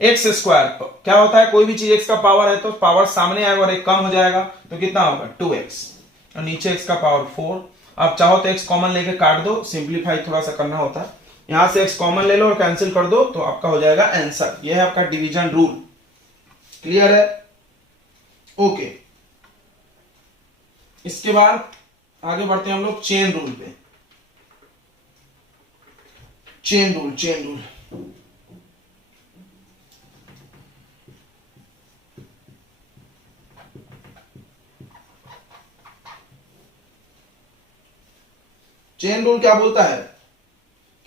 x square. क्या होता है, कोई भी चीज एक्स का पावर है तो पावर सामने आएगा और एक कम हो जाएगा तो कितना होगा 2x, और नीचे एक्स का पावर 4। आप चाहो तो एक्स कॉमन लेके काट दो, सिंप्लीफाई थोड़ा सा करना होता है, यहां से एक्स कॉमन ले लो और कैंसिल कर दो तो आपका हो जाएगा आंसर। यह है आपका डिवीजन रूल। क्लियर है, ओके। इसके बाद आगे बढ़ते हैं हम लोग चेन रूल पे। चेन रूल चेन रूल क्या बोलता है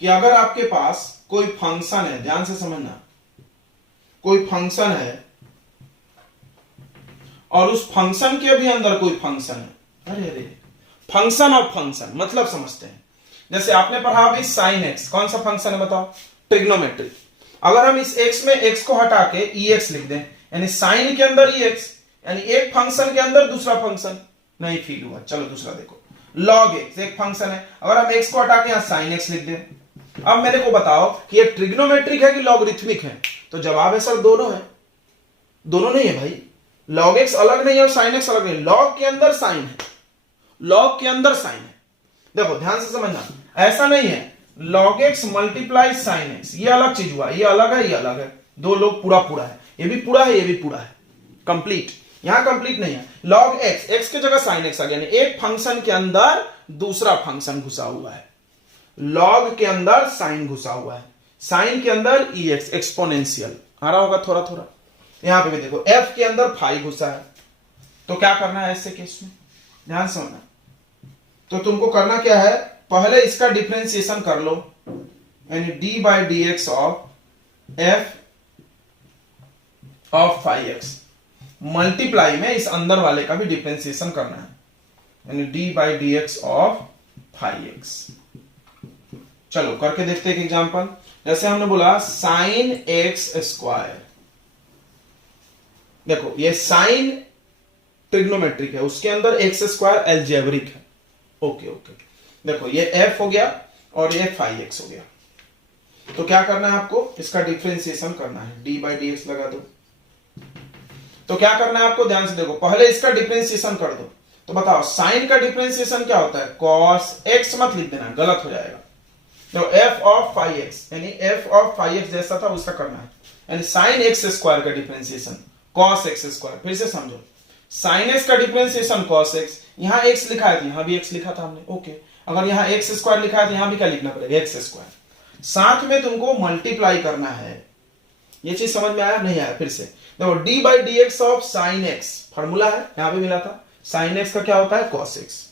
कि अगर आपके पास कोई फंक्शन है, ध्यान से समझना, कोई फंक्शन है और उस फंक्शन के भी अंदर कोई फंक्शन है, अरे फंक्शन ऑफ फंक्शन मतलब समझते हैं। जैसे आपने पढ़ा अभी साइन एक्स, कौन सा फंक्शन है बताओ, ट्रिग्नोमेट्री। अगर हम इस एक्स में एक्स को हटा के ई एक्स लिख दें, यानी साइन के अंदर ई एक्स, यानी एक फंक्शन के अंदर दूसरा फंक्शन, नहीं फील हुआ, चलो दूसरा देखो, लॉग एक्स एक फंक्शन है, अगर हम एक्स को हटा के यहां साइन एक्स लिख दें। अब मेरे को बताओ कि ये ट्रिग्नोमेट्रिक है कि लॉगरिथमिक है, तो जवाब है सर दोनों है। दोनों नहीं है भाई, लॉग एक्स अलग नहीं है और साइन एक्स अलग नहीं, लॉग के अंदर साइन है, लॉग के अंदर साइन है। देखो ध्यान से समझना, ऐसा नहीं है log x multiply sine x, ये अलग चीज हुआ, ये अलग है, ये अलग है, दो लोग पूरा पूरा है, ये भी पूरा है, ये भी पूरा है, कंप्लीट। यहां कंप्लीट नहीं है, लॉग एक्स, एक्स की जगह साइन एक्स आ गया, एक फंक्शन के अंदर दूसरा फंक्शन घुसा हुआ है, लॉग के अंदर साइन घुसा हुआ है, साइन के अंदर ई एक्स एक्सपोनेंशियल आ रहा होगा थोड़ा थोड़ा। यहां पे भी देखो एफ के अंदर फाई घुसा है, तो क्या करना है ऐसे केस में, ध्यान समझना। तो तुमको करना क्या है, पहले इसका डिफरेंशिएशन कर लो, यानी d by d x of f of phi x, multiply में इस अंदर वाले का भी डिफरेंशिएशन करना है, यानी d by d x of phi x. चलो करके देखते हैं एक एग्जांपल। जैसे हमने बोला साइन एक्स स्क्वायर, देखो ये साइन ट्रिग्नोमेट्रिक है, उसके अंदर एक्स स्क्वायर एल्जेब्रिक है, ओके ओके। देखो ये एफ हो गया और ये फाई एक्स हो गया, तो क्या करना है आपको, इसका डिफरेंशिएशन करना है, डी बाई डी एक्स लगा दो। तो क्या करना है आपको, ध्यान से देखो, पहले इसका डिफरेंशिएशन कर दो। तो बताओ साइन का डिफरेंशिएशन क्या होता है, कॉस एक्स मत लिख देना, गलत हो जाएगा। तो एफ ऑफ फाई एक्स, यानी एफ ऑफ फाई एक्स जैसा था उसका करना है, यानी साइन एक्स स्क्वायर का डिफरेंशिएशन कॉस एक्स स्क्वायर। फिर से समझो, साइन एक्स का डिफरेंशिएशन कॉस एक्स, यहां एक्स लिखा है, यहां भी एक्स लिखा था हमने, ओके। अगर यहां एक्स स्क्वायर लिखा है तो यहां भी क्या लिखना पड़ेगा, एक्स स्क्वायर। साथ में तुमको मल्टीप्लाई करना है, ये चीज समझ में आया नहीं आया, फिर से देखो, D by d x of sine x, formula है यहां भी मिला था, साइन एक्स का क्या होता है, कॉस एक्स,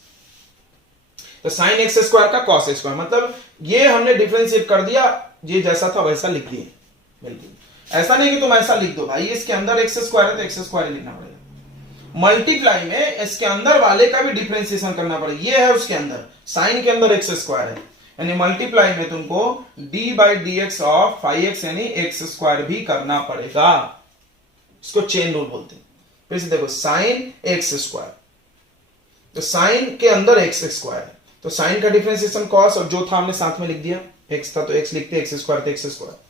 तो साइन एक्स स्क्वायर का कॉस एक्स स्क्वायर, मतलब ये हमने डिफरेंशिएट कर दिया, ये जैसा था वैसा लिख दिए। बिल्कुल ऐसा नहीं कि तुम ऐसा लिख दो भाई, इसके अंदर एक्स स्क्वायर है तो एक्स स्क्वायर ही लिखना पड़ेगा, मल्टीप्लाई में इसके अंदर वाले का भी डिफरेंशिएशन करना पड़ेगा, ये है उसके अंदर, साइन के अंदर एक्स स्क्वायर है, यानी मल्टीप्लाई में तुमको d by d x of phi x यानी एक्स स्क्वायर भी करना पड़ेगा, इसको चेन रूल बोलते हैं। फिर से देखो साइन एक्स स्क्वायर, तो साइन के अंदर एक्स स्क्वायर है, तो साइन का डिफरेंशिएशन कॉस, और जो था हमने साथ में लिख दिया, एक्स था तो एक्स लिखते, एक्स स्क्वायर तो एक्स स्क्वायर।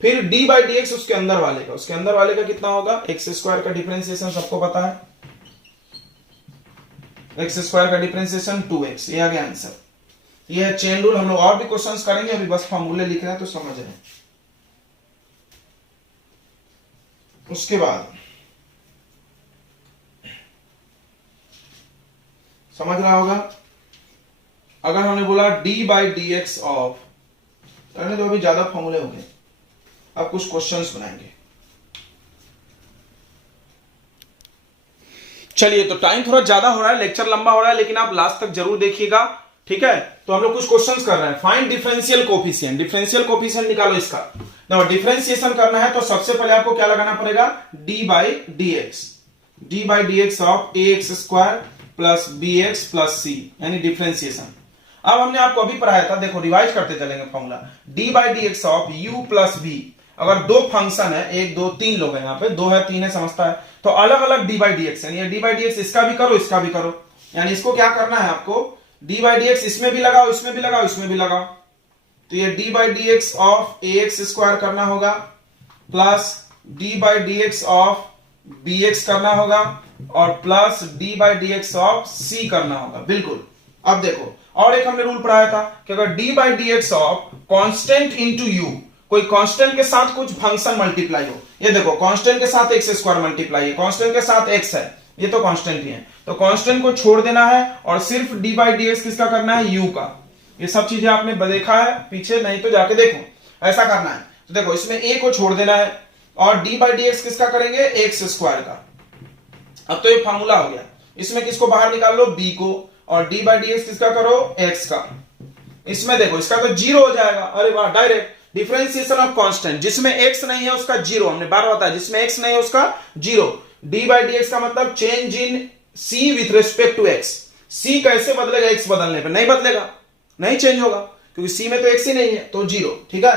फिर डी बाई डी एक्स उसके अंदर वाले का, उसके अंदर वाले का कितना होगा, एक्स स्क्वायर का डिफरेंशिएशन सबको पता है, एक्स स्क्वायर का डिफरेंशिएशन 2x, ये आ गया आंसर। ये है चेन रूल, हम लोग और भी क्वेश्चंस करेंगे, अभी बस फॉर्मूले लिख रहे हैं तो समझ रहे हैं। उसके बाद समझ रहा होगा, अगर हमने बोला D by d x of, करने तो अभी ज्यादा फॉर्मूले हो गए, अब कुछ क्वेश्चंस बनाएंगे। चलिए, तो टाइम थोड़ा ज्यादा हो रहा है, लेक्चर लंबा हो रहा है, लेकिन आप लास्ट तक जरूर देखिएगा, ठीक है। तो हम लोग कुछ क्वेश्चंस कर रहे हैं, find differential coefficient, differential coefficient निकालो इसका। देखो डिफरेंशिएशन करना है तो सबसे पहले आपको क्या लगाना पड़ेगा, d by d x, d by d x of a x square plus b x plus c, यानी डिफरेंशिएशन। अब हमने आपको अभी पढ़ाया था, देखो रिवाइज करते चलेंगे formula, d by d x of u plus b, अगर दो फंक्शन है, एक दो तीन लोग हैं, यहाँ पे दो है तीन है समझता है, तो अलग अलग डी बाई डी एक्स, यानी डी बाई डी एक्स इसका भी करो इसका भी करो, यानी इसको क्या करना है आपको, डी बाई डी एक्स इसमें भी लगाओ, इसमें भी लगाओ, इसमें भी लगाओ, तो ये d by d x of a x square करना होगा plus d by d x of b x करना होगा और plus d by d x of c करना होगा। बिल्कुल। अब देखो, और एक हमने रूल पढ़ाया था कि अगर D by d x of constant into you, कोई कांस्टेंट के साथ कुछ फंक्शन मल्टीप्लाई हो, ये देखो कांस्टेंट के साथ एक्स स्क्वायर मल्टीप्लाई है, कांस्टेंट के साथ एक्स है, ये तो कांस्टेंट ही है, तो कांस्टेंट को छोड़ देना है और सिर्फ डी बाई डी एक्स किसका करना है, यू का। ये सब चीजें आपने देखा है पीछे, नहीं तो जाके देखो, ऐसा करना है। तो देखो इसमें ए को छोड़ देना है और डी बाई डी एक्स किसका करेंगे, एक्स स्क्वायर का। अब तो ये फॉर्मूला हो गया, इसमें किसको बाहर निकाल लो, बी को, और डी बाई डी एक्स किसका करो, एक्स का। इसमें देखो इसका तो जीरो हो जाएगा, अरे वाह, डायरेक्ट डिफरेंशिएशन ऑफ कांस्टेंट, जिसमें एक्स नहीं है उसका जीरो, हमने बार बताया जिसमें एक्स नहीं है उसका zero. D by d x का मतलब change in c with respect to x. C कैसे बदलेगा, एक्स बदलने पर नहीं बदलेगा, नहीं चेंज होगा, क्योंकि सी में तो एक्स ही नहीं है, तो जीरो। ठीक है।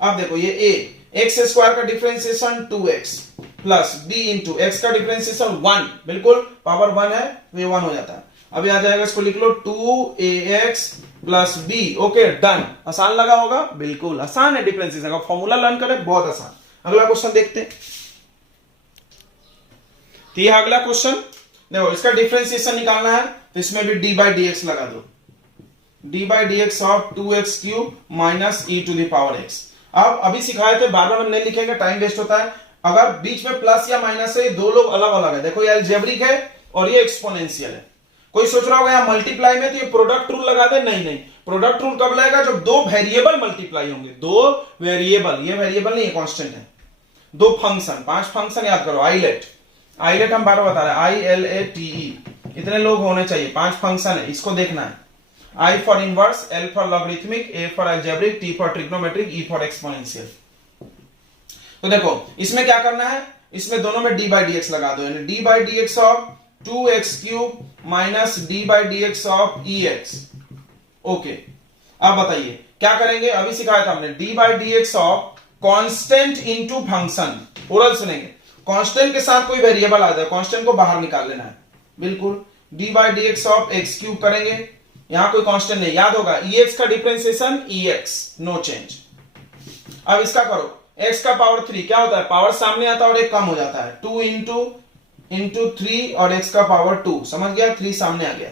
अब देखो ये ए, एक्स स्क्वायर का differentiation 2x plus b into x का डिफरेंशिएशन 1, बिल्कुल पावर 1 है तो ये 1 हो जाता है। अभी आ जाएगा, इसको लिख लो 2ax plus b. Okay done. आसान लगा होगा, बिल्कुल आसान है डिफरेंशिएशन का फॉर्मूला लर्न करें, बहुत आसान। अगला क्वेश्चन देखते हैं। तो ये अगला क्वेश्चन देखो, इसका डिफरेंशिएशन निकालना है तो इसमें भी डी बाई डी एक्स लगा दो, d by d x of 2x cube minus e to the power x. अब अभी सिखाए थे, बार बार हम नहीं लिखेंगे, टाइम वेस्ट होता है। अगर बीच में प्लस या माइनस है, दो लोग अलग अलग है, देखो ये अलजेब्रिक है और ये एक्सपोनेंशियल है। कोई सोच रहा होगा यहाँ मल्टीप्लाई में तो ये प्रोडक्ट रूल लगा दे, नहीं नहीं, प्रोडक्ट रूल कब लगेगा, जब दो वेरिएबल मल्टीप्लाई होंगे, दो वेरिएबल, ये वेरिएबल नहीं है, कांस्टेंट है, दो फंक्शन, 5 फंक्शन याद करो, आईलेट, आईलेट हम बार बता रहे हैं, ILATE, इतने लोग होने चाहिए, 5 फंक्शन है, इसको देखना है। I for inverse, L for logarithmic, A for algebraic, T for trigonometric, E for exponential। तो देखो इसमें क्या करना है, इसमें दोनों में d by dx लगा दो, यानी d by dx of 2x cube minus d by dx of ex। Okay, अब बताइए क्या करेंगे, अभी सिखाया था हमने, d by dx of constant into function. Oral सुनेंगे, कांस्टेंट के साथ कोई वेरिएबल आ जाए, कांस्टेंट को बाहर निकाल लेना है, बिल्कुल। d by dx of x cube करेंगे, यहां कोई कांस्टेंट नहीं, याद होगा ex का डिफरेंशिएशन ex, नो चेंज। अब इसका करो, x का पावर 3 क्या होता है, पावर सामने आता है और एक कम हो जाता है, 2 इंटू 3 और x का पावर 2, समझ गया, 3 सामने आ गया।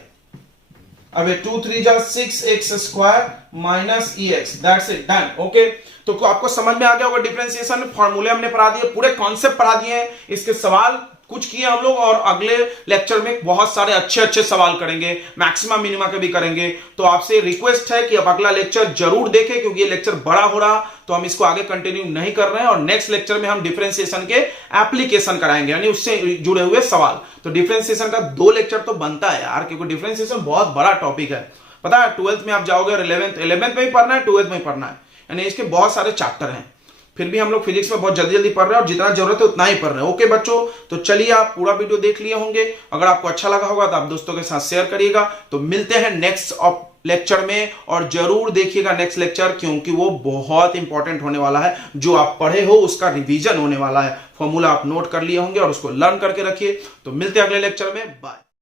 अब 2 3 जा 6x square minus ex, that's it, done. Okay, तो आपको समझ में आ गया होगा डिफरेंशिएशन, फॉर्मूले हमने पढ़ा दिए, पूरे कॉन्सेप्ट पढ़ा दिए हैं, इसके सवाल कुछ किए हम लोग, और अगले लेक्चर में बहुत सारे अच्छे अच्छे सवाल करेंगे, मैक्सिमा मिनिमा के भी करेंगे। तो आपसे रिक्वेस्ट है कि आप अगला लेक्चर जरूर देखें, क्योंकि ये लेक्चर बड़ा हो रहा तो हम इसको आगे कंटिन्यू नहीं कर रहे हैं, और नेक्स्ट लेक्चर में हम डिफरेंशिएशन के एप्लीकेशन कराएंगे, यानी उससे जुड़े हुए सवाल। तो डिफरेंशिएशन का 2 लेक्चर तो बनता है यार, क्योंकि डिफरेंशिएशन बहुत बड़ा टॉपिक है, पता है। 12th में आप जाओगे और 11th में भी पढ़ना है, 12th में पढ़ना है, यानी इसके बहुत सारे चैप्टर हैं। फिर भी हम लोग फिजिक्स में बहुत जल्दी जल्दी पढ़ रहे हैं, और जितना जरूरत है उतना ही पढ़ रहे हैं। ओके बच्चों, तो चलिए आप पूरा वीडियो देख लिए होंगे, अगर आपको अच्छा लगा होगा तो आप दोस्तों के साथ शेयर करिएगा। तो मिलते हैं नेक्स्ट लेक्चर में, और जरूर देखिएगा नेक्स्ट लेक्चर, क्योंकि वो बहुत इंपॉर्टेंट होने वाला है। जो आप पढ़े हो उसका रिवीजन होने वाला है, फॉर्मूला आप नोट कर लिए होंगे और उसको लर्न करके रखिए। तो मिलते हैं अगले लेक्चर में, बाय।